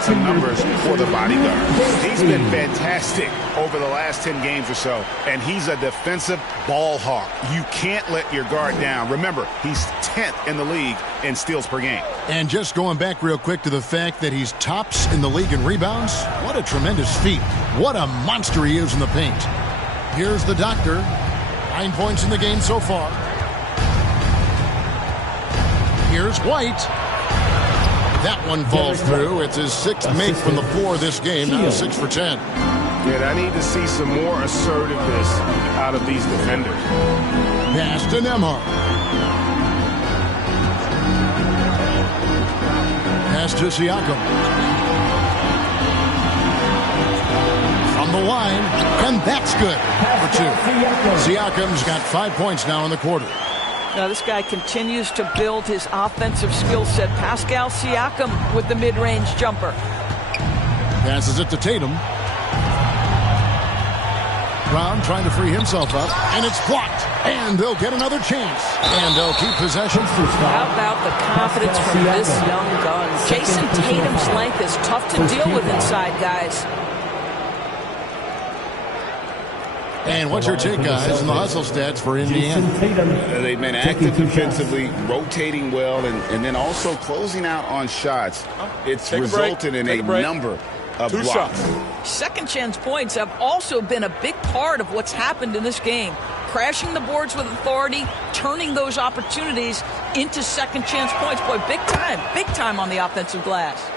Some numbers for the bodyguard. He's been fantastic over the last 10 games or so, and he's a defensive ball hawk. You can't let your guard down. Remember, he's 10th in the league in steals per game. And just going back real quick to the fact that he's tops in the league in rebounds, what a tremendous feat. What a monster he is in the paint. Here's the doctor. 9 points in the game so far. Here's White. That one falls through. It's his 6th make from the floor this game. Now 6 for 10. Yeah, I need to see some more assertiveness out of these defenders. Pass to Nembhard. Pass to Siakam. From on the line, and that's good for 2. Siakam's got 5 points now in the quarter. Now this guy continues to build his offensive skill set. Pascal Siakam with the mid-range jumper. Passes it to Tatum. Brown trying to free himself up, and it's blocked. And they'll get another chance. And they'll keep possession. How about the confidence from this young gun? Jason Tatum's length is tough to deal with inside, guys. And what's your take, guys, in the hustle stats for Indiana? They've been active defensively, rotating well, and then also closing out on shots. It's resulted in a number of blocks. Second chance points have also been a big part of what's happened in this game. Crashing the boards with authority, turning those opportunities into second chance points. Boy, big time on the offensive glass.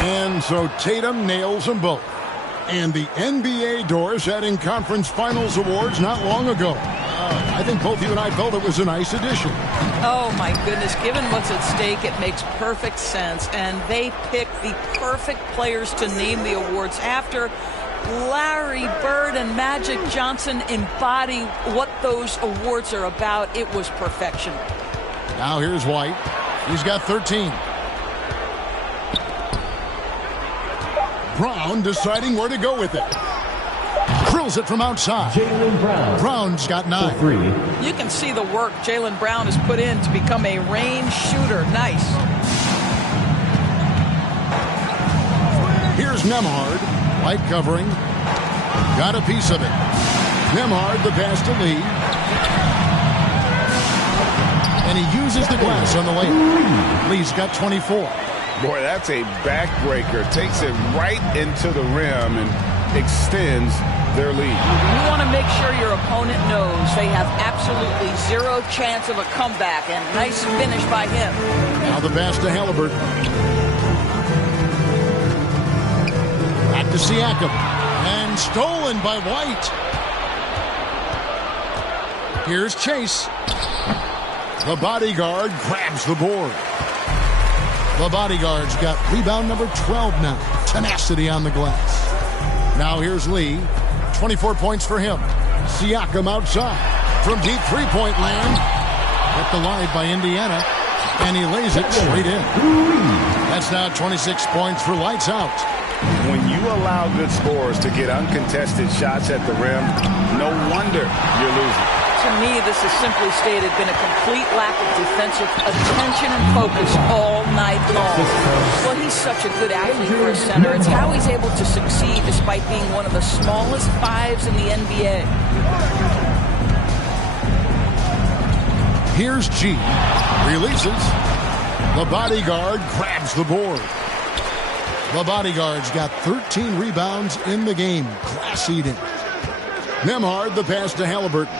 And so Tatum nails them both. And the NBA doors heading conference finals awards not long ago. I think both you and I felt it was a nice addition. Oh, my goodness. Given what's at stake, it makes perfect sense. And they picked the perfect players to name the awards after. Larry Bird and Magic Johnson embody what those awards are about. It was perfection. Now here's White. He's got 13. Brown deciding where to go with it. Drills it from outside. Jaylen Brown. Brown's got 9. You can see the work Jaylen Brown has put in to become a range shooter. Nice. Here's Nembhard. White covering. Got a piece of it. Nembhard the pass to Lee. And he uses the glass on the layup. Lee's got 24. Boy, that's a backbreaker. Takes it right into the rim and extends their lead. You want to make sure your opponent knows they have absolutely zero chance of a comeback. And nice finish by him. Now the pass to Halliburton. Back to Siakam. And stolen by White. Here's Chase. The bodyguard grabs the board. The bodyguard's got rebound number 12 now. Tenacity on the glass. Now here's Lee. 24 points for him. Siakam outside. From deep three-point land. Kept alive by Indiana. And he lays it straight in. That's now 26 points for lights out. When you allow good scorers to get uncontested shots at the rim, no wonder you're losing. To me, this has simply stated been a complete lack of defensive attention and focus all night long. Well, he's such a good athlete for a center. It's how he's able to succeed despite being one of the smallest fives in the NBA. Here's G. Releases. The bodyguard grabs the board. The bodyguard's got 13 rebounds in the game. Class eating. Nembhard the pass to Halliburton.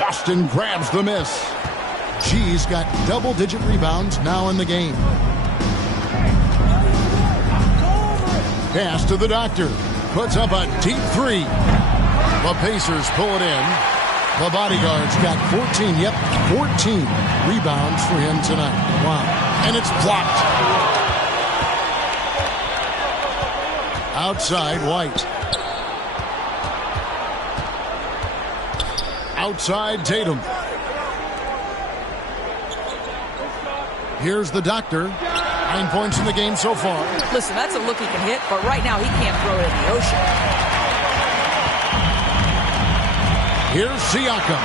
Boston grabs the miss. G's got double-digit rebounds now in the game. Pass to the doctor. Puts up a deep three. The Pacers pull it in. The bodyguard's got 14. Yep, 14 rebounds for him tonight. Wow. And it's blocked. Outside, White. Outside, Tatum. Here's the doctor. 9 points in the game so far. Listen, that's a look he can hit, but right now he can't throw it in the ocean. Here's Siakam.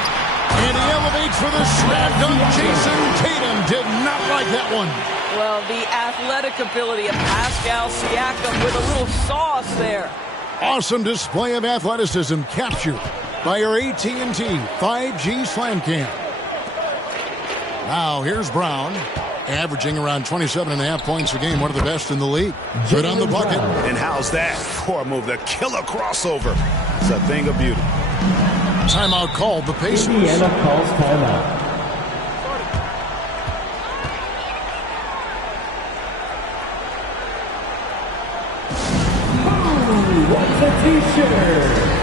And he elevates for the slam dunk. Jason Tatum did not like that one. Well, the athletic ability of Pascal Siakam with a little sauce there. Awesome display of athleticism captured by our AT&T 5G Slam Cam. Now here's Brown, averaging around 27.5 points a game, one of the best in the league. Good on the bucket. And how's that for a move? The killer crossover. It's a thing of beauty. Timeout called the Pacers. Indiana calls timeout. wants a t-shirt?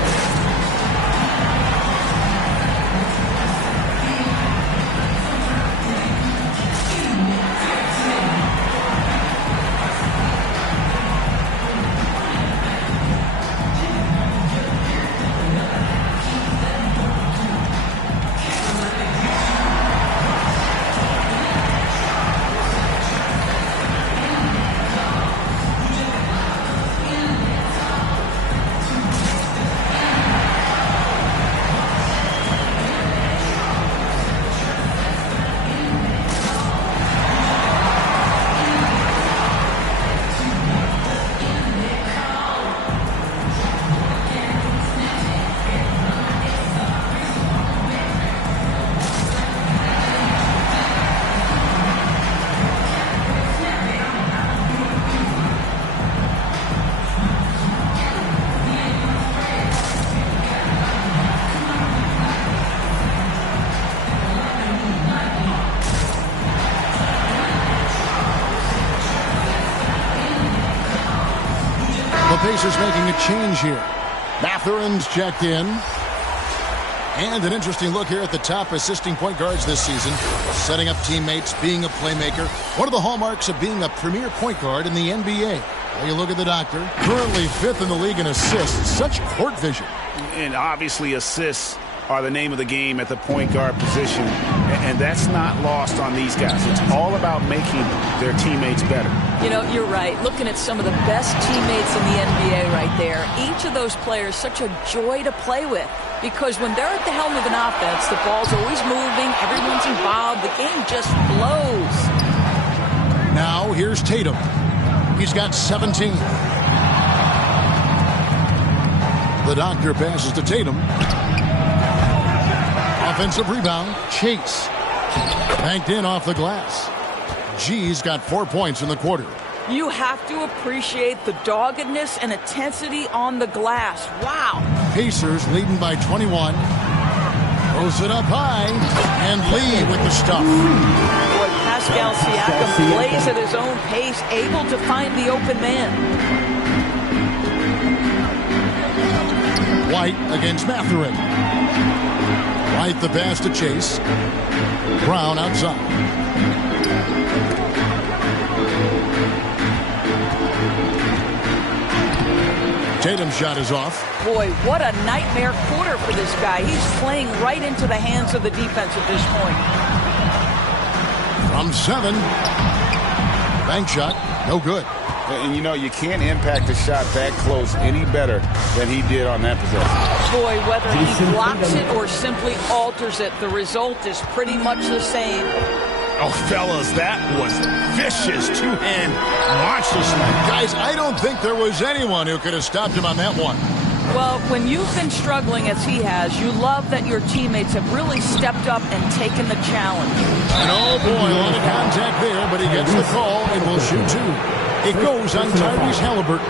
Pacers making a change here. Mathurin's checked in. And an interesting look here at the top assisting point guards this season. Setting up teammates, being a playmaker. One of the hallmarks of being a premier point guard in the NBA. Well, you look at the doctor. Currently 5th in the league in assists. Such court vision. And obviously assists are the name of the game at the point guard position. And that's not lost on these guys. It's all about making their teammates better. You know, you're right. Looking at some of the best teammates in the NBA right there. Each of those players such a joy to play with. Because when they're at the helm of an offense, the ball's always moving, everyone's involved, the game just flows. Now here's Tatum. He's got 17. The doctor passes to Tatum. Offensive rebound, Chase. Banked in off the glass. G's got 4 points in the quarter. You have to appreciate the doggedness and intensity on the glass. Wow. Pacers leading by 21. Throws it up high. And Lee with the stuff. Boy, Pascal Siakam plays at his own pace, able to find the open man. White against Mathurin. White the pass to Chase. Brown outside. Tatum's shot is off. Boy, what a nightmare quarter for this guy. He's playing right into the hands of the defense at this point. From 7. Bank shot, no good. And you know, you can't impact a shot that close any better than he did on that possession. Boy, whether he blocks it or simply alters it, the result is pretty much the same. Oh, fellas, that was vicious two-hand monster slam. Guys, I don't think there was anyone who could have stopped him on that one. Well, when you've been struggling as he has, you love that your teammates have really stepped up and taken the challenge. And oh boy, a lot of contact there, but he gets the call and will shoot 2. It goes on Tyrese Halliburton.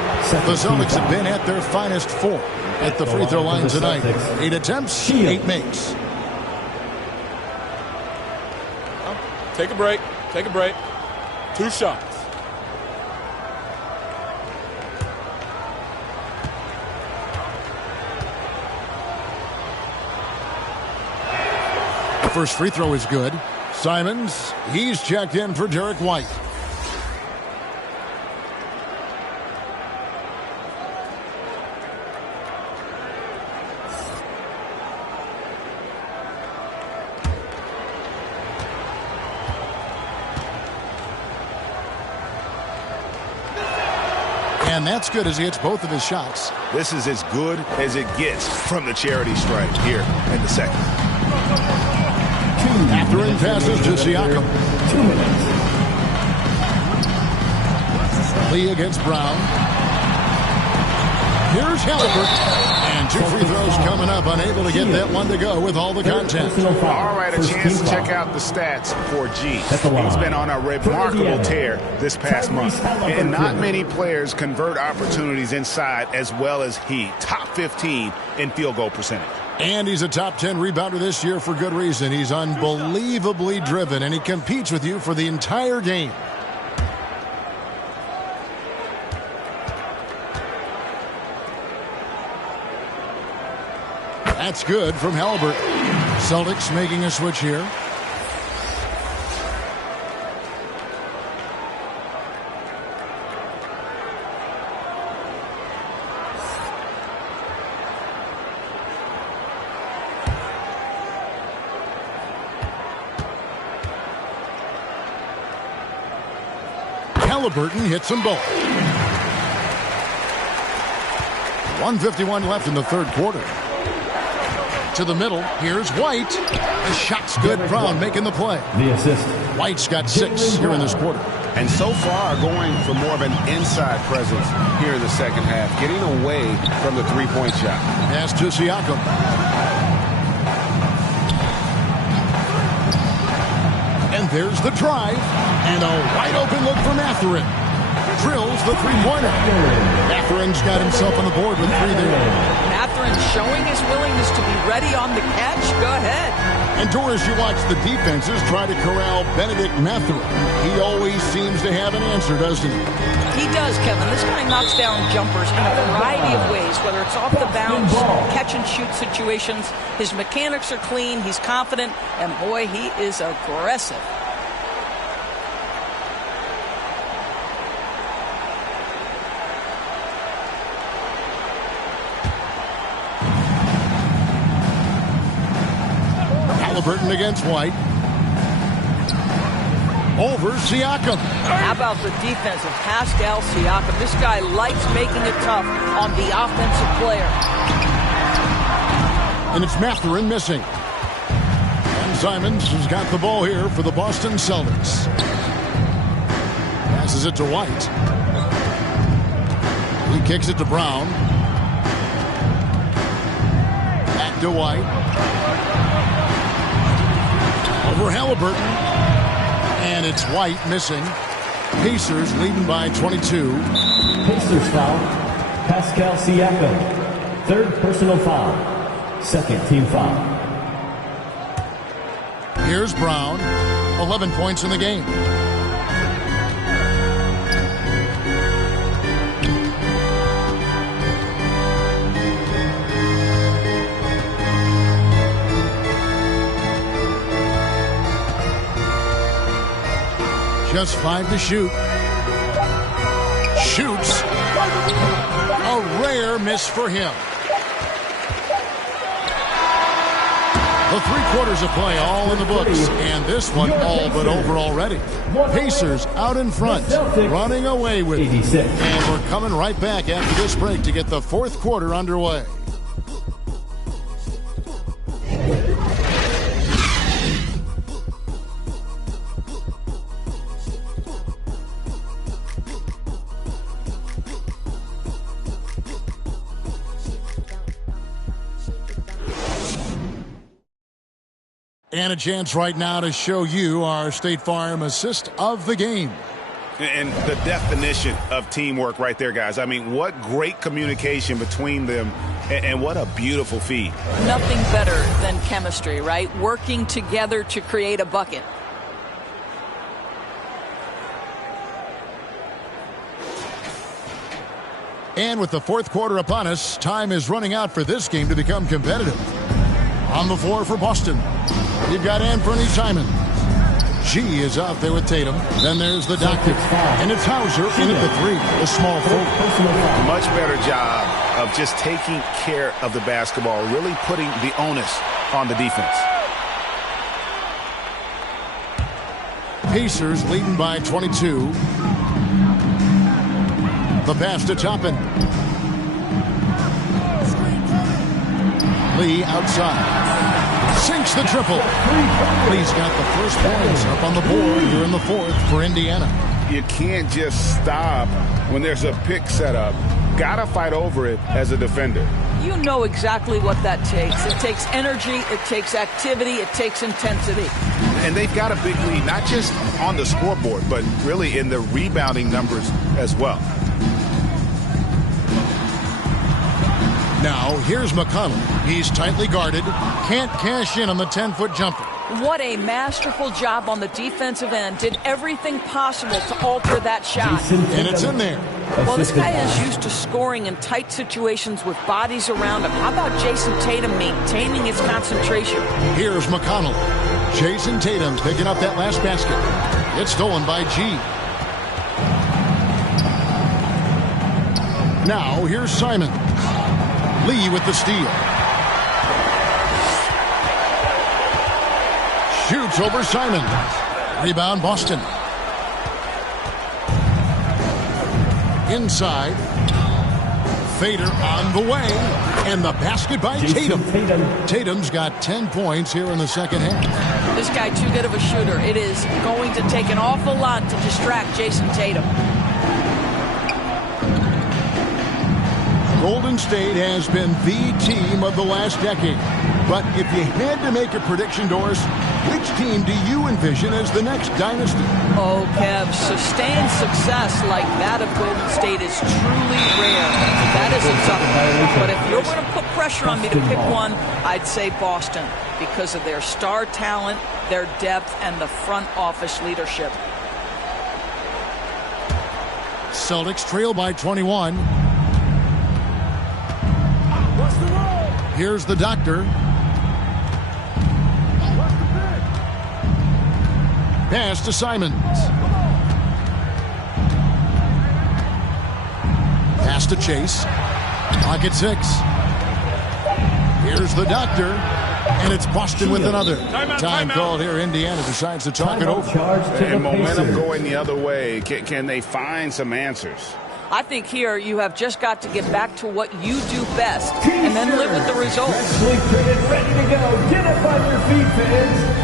The Celtics have been at their finest 4 at the free throw line tonight. 8 attempts, 8 makes. Take a break. Take a break. 2 shots. The first free throw is good. Simons, he's checked in for Derek White. And that's good as he hits both of his shots. This is as good as it gets from the charity stripe here in the second. Mathurin passes to Siakam. 2 minutes. Lee against Brown. Here's Halliburton. And 2 free throws coming up. Unable to get that one to go with all the content. All right, a chance to check out the stats for G. He's been on a remarkable tear this past month. And not many players convert opportunities inside as well as he. Top 15 in field goal percentage. And he's a top 10 rebounder this year for good reason. He's unbelievably driven, and he competes with you for the entire game. That's good from Halliburton. Celtics making a switch here. Halliburton hits them both. 1:51 left in the third quarter. To the middle, here's White. The shot's good. Brown making the play. The assist. White's got 6 here in this quarter. And so far going for more of an inside presence here in the second half, getting away from the three-point shot. Pass to Siakam. And there's the drive. And a wide open look for Mathurin. Drills the three-pointer. Mathurin's got himself on the board with 3 there. Mathurin showing his willingness to be ready on the catch. Go ahead. And Doris, you watch the defenses try to corral Benedict Mathurin. He always seems to have an answer, doesn't he? He does, Kevin. This guy knocks down jumpers in a variety of ways, whether it's off the bounce, catch-and-shoot situations. His mechanics are clean. He's confident. And, boy, he is aggressive. Halliburton against White. Over Siakam. How about the defense of Pascal Siakam? This guy likes making it tough on the offensive player. And it's Mathurin missing. And Simons has got the ball here for the Boston Celtics. Passes it to White. He kicks it to Brown. Back to White. Over Halliburton. And it's White missing. Pacers leading by 22. Pacers foul. Pascal Siakam. 3rd personal foul. 2nd team foul. Here's Brown. 11 points in the game. Just 5 to shoot. Shoots. A rare miss for him. The 3 quarters of play all in the books. And this one all but over already. Pacers out in front. Running away with it. And we're coming right back after this break to get the 4th quarter underway. And a chance right now to show you our State Farm assist of the game. And the definition of teamwork right there, guys. I mean, what great communication between them, and what a beautiful feed. Nothing better than chemistry, right? Working together to create a bucket. And with the 4th quarter upon us, time is running out for this game to become competitive. On the floor for Boston, you've got Anthony Simons. G is out there with Tatum. Then there's the doctor. And it's Hauser in at the 3. A small forward. Much better job of just taking care of the basketball, really putting the onus on the defense. Pacers leading by 22. The pass to Toppin. Lee outside. Sinks the triple. Lee's got the first points up on the board here in the 4th for Indiana. You can't just stop when there's a pick set up. Gotta fight over it as a defender. You know exactly what that takes. It takes energy, it takes activity, it takes intensity. And they've got a big lead, not just on the scoreboard, but really in the rebounding numbers as well. Now, here's McConnell. He's tightly guarded. Can't cash in on the 10-foot jumper. What a masterful job on the defensive end. Did everything possible to alter that shot. And it's in there. Well, this guy is used to scoring in tight situations with bodies around him. How about Jason Tatum maintaining his concentration? Here's McConnell. Jason Tatum's picking up that last basket. It's stolen by G. Now, here's Simon. Lee with the steal. Shoots over Simon. Rebound, Boston. Inside. Fader on the way. And the basket by Tatum. Tatum's got 10 points here in the second half. This guy too good of a shooter. It is going to take an awful lot to distract Jason Tatum. Golden State has been the team of the last decade. But if you had to make a prediction, Doris, which team do you envision as the next dynasty? Oh, Kev, sustained success like that of Golden State is truly rare. That is a tough one. But if you're going to put pressure on me to pick one, I'd say Boston because of their star talent, their depth, and the front office leadership. Celtics trail by 21. Here's the doctor. Pass to Simons. Pass to Chase. Clock at 6. Here's the doctor. And it's Boston with another. Time called here. Indiana decides to talk it over. And momentum going the other way. Can they find some answers? I think here you have just got to get back to what you do best and then live with the results. Freshly printed, ready to go. Get up on your feet, fans.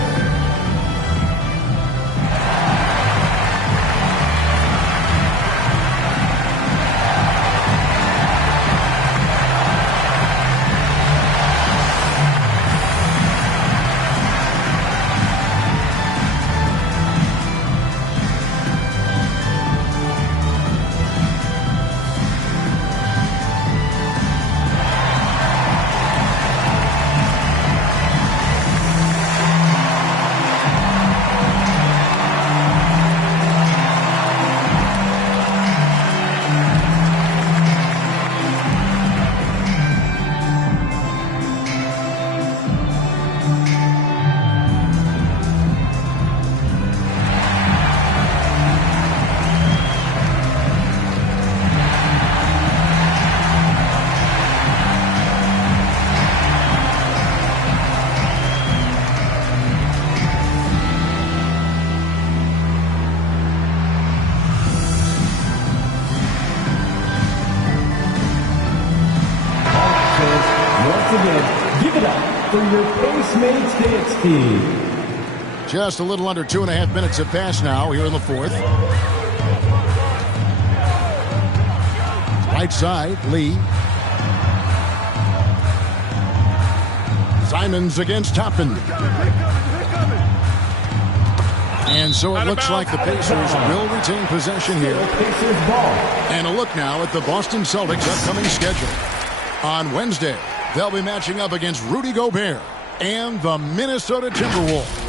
Just a little under 2.5 minutes have passed now here in the fourth. Right side, Lee. Simons against Toppin. And so it looks like the Pacers will retain possession here. And a look now at the Boston Celtics' upcoming schedule. On Wednesday, they'll be matching up against Rudy Gobert and the Minnesota Timberwolves.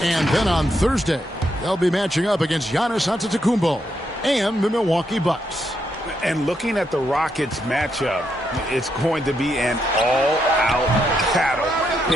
And then on Thursday, they'll be matching up against Giannis Antetokounmpo and the Milwaukee Bucks. And looking at the Rockets matchup, it's going to be an all-out battle.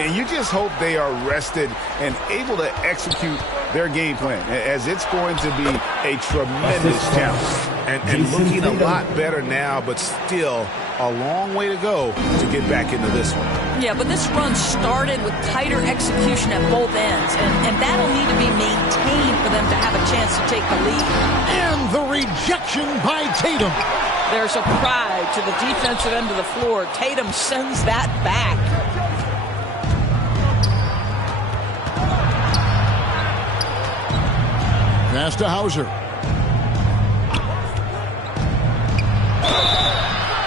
And you just hope they are rested and able to execute their game plan, as it's going to be a tremendous challenge. And looking a lot better now, but still a long way to go to get back into this one. Yeah, but this run started with tighter execution at both ends, and that'll need to be maintained for them to have a chance to take the lead. And the rejection by Tatum. There's a pride to the defensive end of the floor. Tatum sends that back. Pass to Hauser.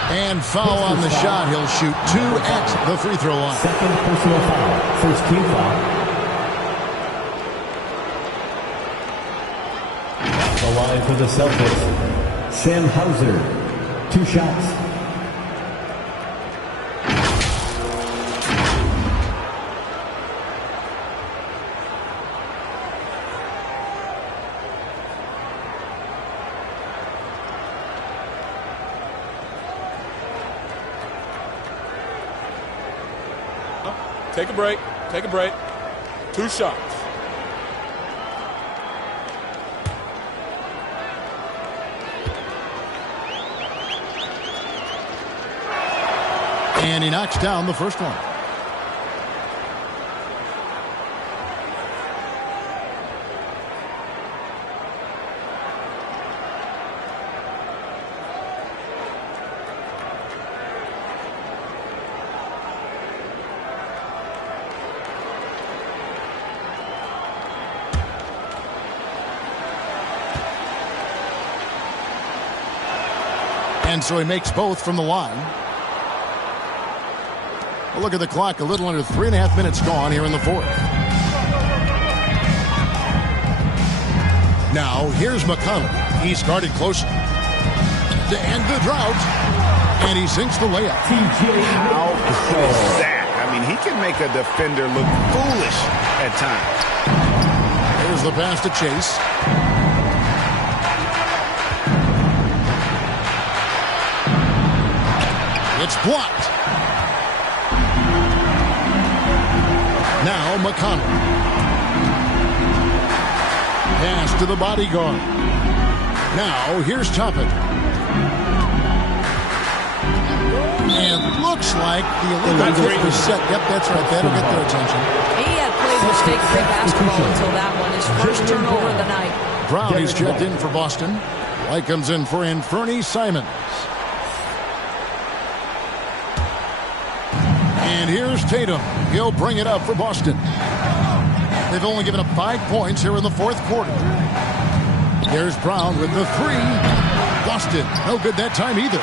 And foul on the shot. He'll shoot 2 at the free throw line. Second personal foul. First team foul. The line for the Celtics. Sam Hauser. 2 shots. Take a break. Take a break. 2 shots. And he knocks down the first one. And so he makes both from the line. Well, look at the clock. A little under 3.5 minutes gone here in the fourth. Now, here's McConnell. He's guarded closely to end the drought. And he sinks the layup. How is that? I mean, he can make a defender look foolish at times. Here's the pass to Chase. It's blocked. Now McConnell. Pass to the bodyguard. Now here's Toppin. And looks like the elite was set. Yep, that's right. That'll get their attention. He had played mistake-free basketball until that one. His first turnover of the night. Brown, he's checked in for Boston. White comes in for Anfernee Simons. And here's Tatum. He'll bring it up for Boston. They've only given up 5 points here in the fourth quarter. Here's Brown with the three. Boston, no good that time either.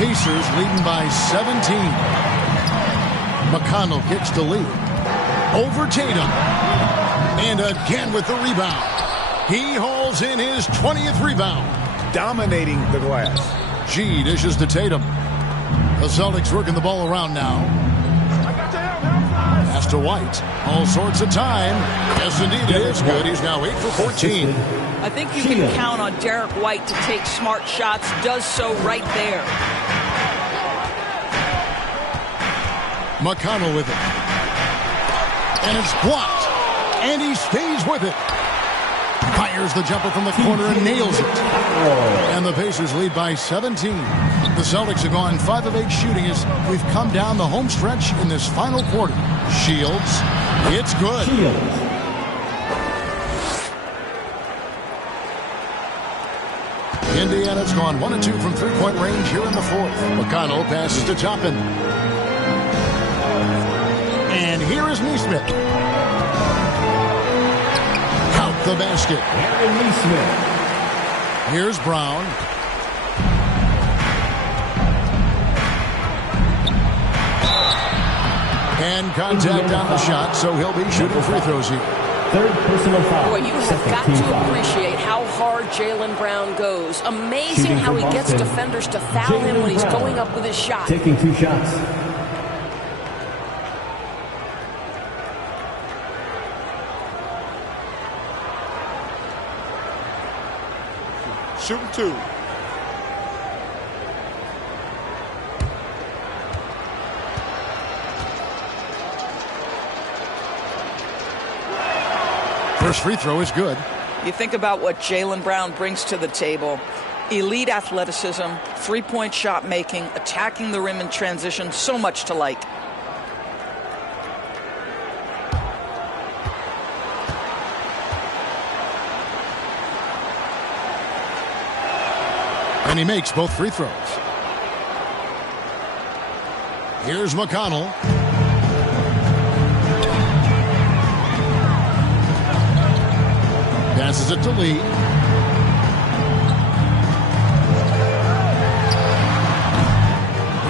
Pacers leading by 17. McConnell kicks to Lee. Over Tatum. And again with the rebound. He hauls in his 20th rebound. Dominating the glass. G dishes to Tatum. The Celtics working the ball around now. Pass to White. All sorts of time. Yes, indeed, it is good. He's now 8 for 14. I think you can count on Derek White to take smart shots. Does so right there. McConnell with it. And it's blocked. And he stays with it. Fires the jumper from the corner and nails it. And the Pacers lead by 17. The Celtics have gone 5 of 8 shooting as we've come down the home stretch in this final quarter. Shields. It's good. Indiana's gone 1 of 2 from 3-point range here in the fourth. McConnell passes to Toppin. And here is Neesmith. Count the basket. Here's Brown. And contact on the shot, so he'll be shooting free throws here. Third personal foul. Boy, you have got to appreciate how hard Jaylen Brown goes. Amazing how he gets defenders to foul him when he's going up with his shot. Taking 2 shots. Shooting 2. First free throw is good. You think about what Jaylen Brown brings to the table. Elite athleticism, 3-point shot making, attacking the rim in transition, so much to like. And he makes both free throws. Here's McConnell. Passes it to Lee.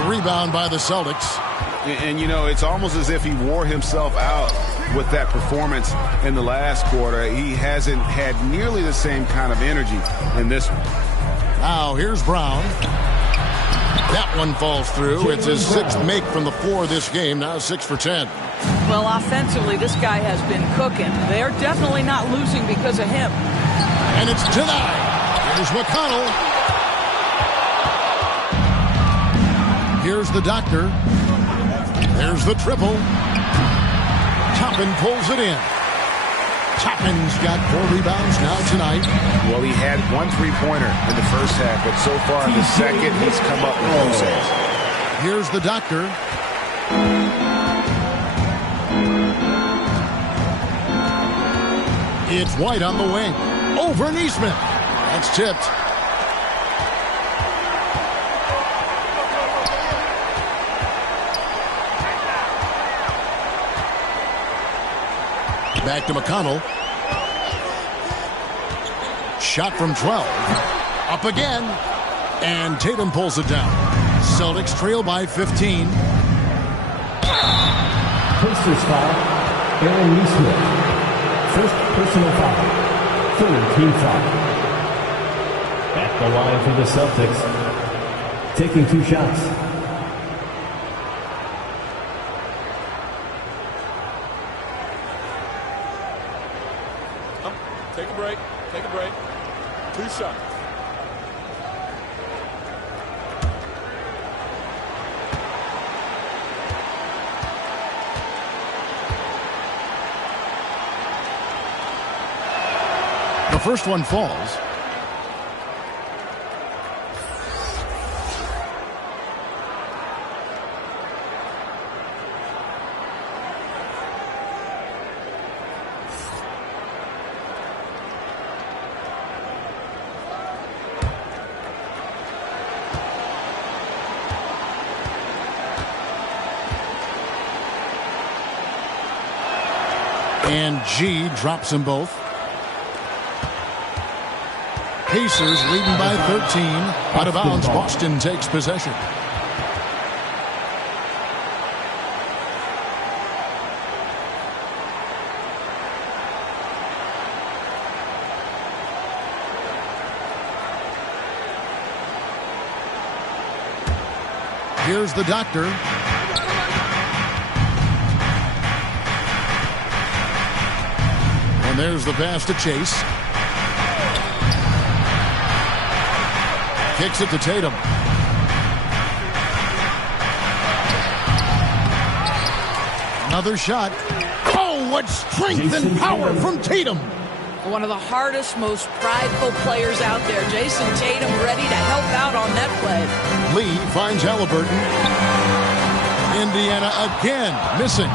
Rebound by the Celtics. And, you know, it's almost as if he wore himself out with that performance in the last quarter. He hasn't had nearly the same kind of energy in this one. Now, here's Brown. That one falls through. It's his 6th make from the floor this game. Now 6 for 10. Well, offensively, this guy has been cooking. They're definitely not losing because of him. And it's denied. Here's McConnell. Here's the doctor. There's the triple. Toppin pulls it in. Toppin's got 4 rebounds now tonight. Well, he had 1 3-pointer in the first half, but so far in the second, he's come up with no saves. Here's the doctor. It's White on the wing. Over Neesmith. That's tipped. Back to McConnell. Shot from 12. Up again. And Tatum pulls it down. Celtics trail by 15. Pacers foul. Aaron Neesmith. First personal foul. 3rd team foul. At the line for the Celtics. Taking 2 shots. Take a break. Take a break. 2 shots. The first one falls. And G drops them both. Pacers leading by 13. Out of bounds, Boston takes possession. Here's the doctor. And there's the pass to Chase. Kicks it to Tatum. Another shot. Oh, what strength and power from Tatum. One of the hardest, most prideful players out there. Jason Tatum ready to help out on that play. Lee finds Halliburton. Indiana again missing.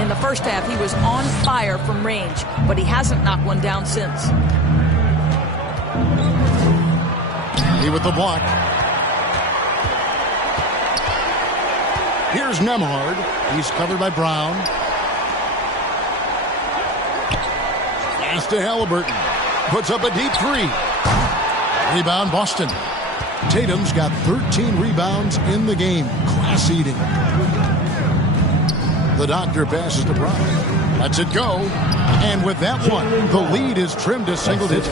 In the first half, he was on fire from range, but he hasn't knocked one down since. Lee with the block. Here's Nembhard. He's covered by Brown. Pass to Halliburton. Puts up a deep 3. Rebound Boston. Tatum's got 13 rebounds in the game. Class eating. The doctor passes to Brown. Lets it go. And with that one, the lead is trimmed to single digits.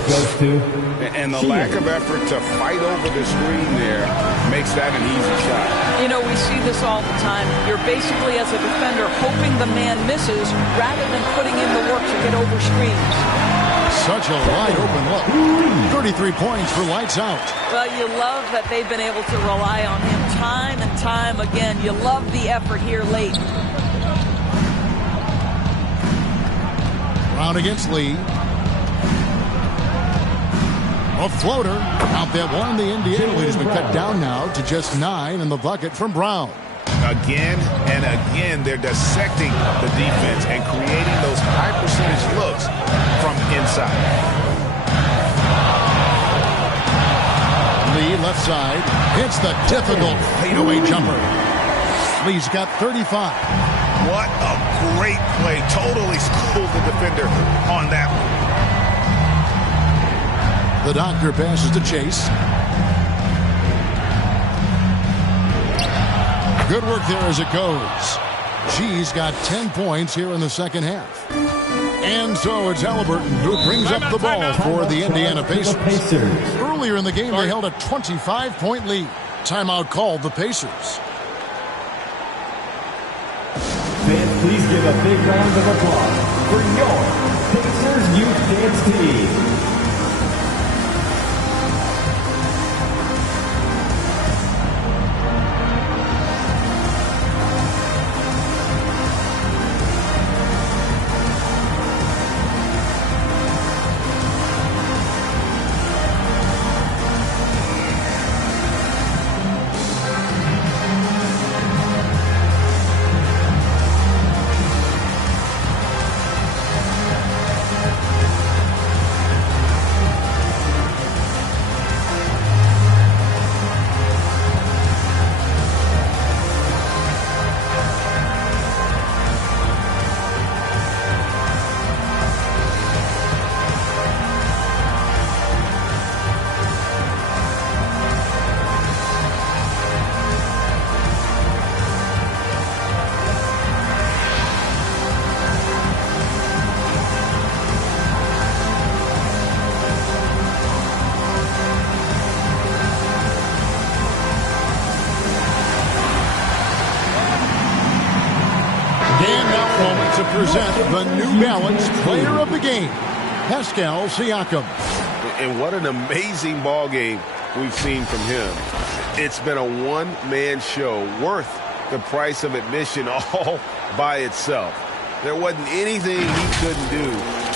And the lack of effort to fight over the screen there makes that an easy shot. You know, we see this all the time. You're basically, as a defender, hoping the man misses rather than putting in the work to get over screens. Such a wide open look. 33 points for lights out. Well, you love that they've been able to rely on him time and time again. You love the effort here late. Brown against Lee. A floater. Out that one. The Indiana lead has been cut down now to just 9 in the bucket from Brown. Again and again, they're dissecting the defense and creating those high percentage looks from inside. Lee left side. Hits the difficult fadeaway jumper. Lee's got 35. What a great play. Totally schooled the defender on that one. The doctor passes to Chase. Good work there as it goes. G's got 10 points here in the second half. And so it's Halliburton who brings up the ball for the Indiana Pacers. Earlier in the game, they held a 25-point lead. Timeout called the Pacers. Fans, please give a big round of applause for your Pacers Youth Dance Team. to present the New Balance Player of the Game, Pascal Siakam. And what an amazing ball game we've seen from him. It's been a one-man show worth the price of admission all by itself. There wasn't anything he couldn't do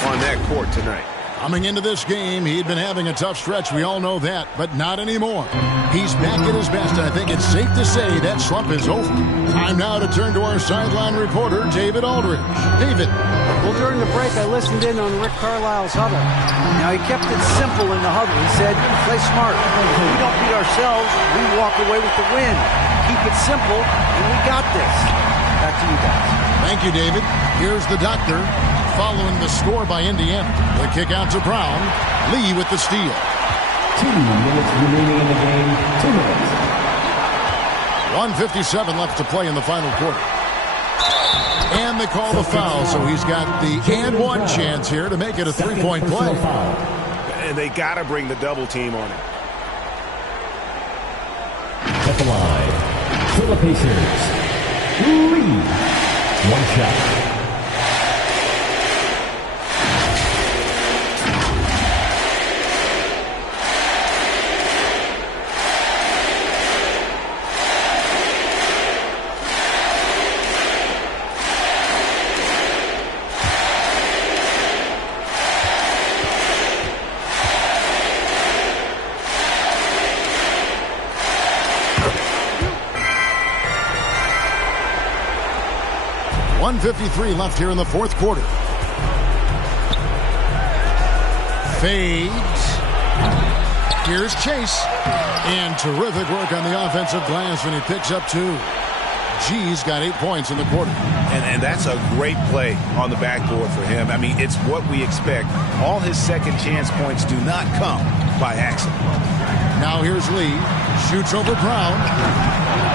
on that court tonight. Coming into this game, he'd been having a tough stretch. We all know that, but not anymore. He's back at his best, and I think it's safe to say that slump is over. Time now to turn to our sideline reporter, David Aldridge. David. Well, during the break, I listened in on Rick Carlisle's huddle. Now, he kept it simple in the huddle. He said, play smart. If we don't beat ourselves, we walk away with the win. Keep it simple, and we got this. Back to you guys. Thank you, David. Here's the doctor. Following the score by Indiana. The kick out to Brown. Lee with the steal. 2 minutes remaining in the game. 2 minutes. 1:57 left to play in the final quarter. And they call the foul, so he's got the and one chance here to make it a three-point play. And they got to bring the double team on it. At the line, for the Pacers, Lee. One shot. .53 left here in the fourth quarter. Fades. Here's Chase. And terrific work on the offensive glass, and he picks up 2. G's got 8 points in the quarter. And that's a great play on the backboard for him. I mean, it's what we expect. All his second chance points do not come by accident. Now here's Lee. Shoots over Brown.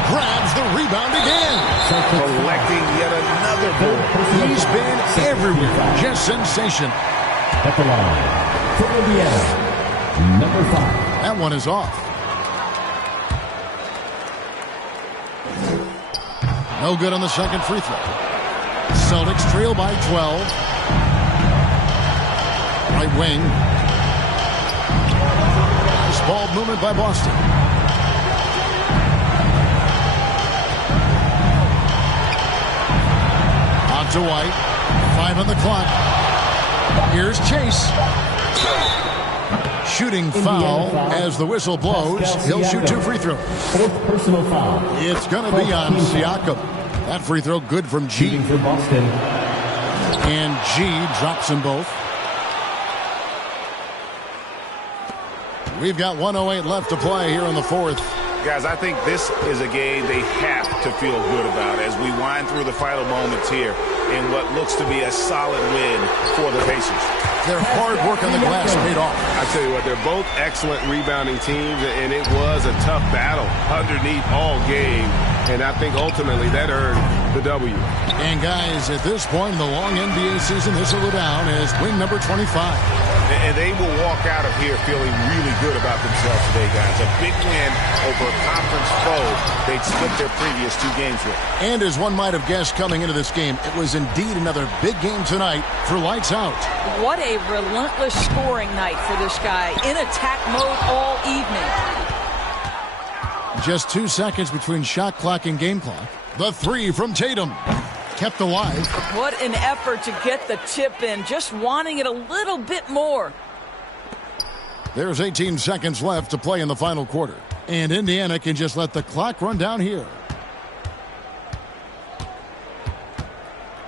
Grabs the rebound again. Collecting yet another ball. He's been everywhere. Just sensation. At the line, for Indiana, number 5. That one is off. No good on the second free throw. Celtics trail by 12. Right wing. Nice ball movement by Boston. On to White. 5 on the clock. Here's Chase. Shooting foul as the whistle blows. He'll shoot 2 free throws. 4th personal foul. It's going to be on Siakam. That free throw good from G. Shooting for Boston. And G drops them both. We've got 1:08 left to play here in the fourth. Guys, I think this is a game they have to feel good about as we wind through the final moments here in what looks to be a solid win for the Pacers. Their hard work on the glass paid off. I tell you what, they're both excellent rebounding teams, and it was a tough battle underneath all game. And I think ultimately that earned the W. And guys, at this point in the long NBA season, this will go down as win number 25. And they will walk out of here feeling really good about themselves today, guys. A big win over a conference foe they'd split their previous 2 games with. And as one might have guessed coming into this game, it was indeed another big game tonight for Lights Out. What a relentless scoring night for this guy. In attack mode all evening. Just 2 seconds between shot clock and game clock. The 3 from Tatum. Kept alive. What an effort to get the tip in. Just wanting it a little bit more. There's 18 seconds left to play in the final quarter. And Indiana can just let the clock run down here.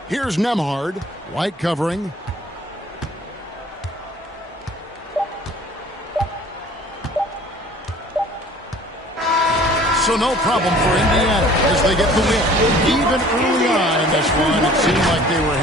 Here's Nembhard. White covering. So no problem for Indiana as they get the win. Even early on in this one, it seemed like they were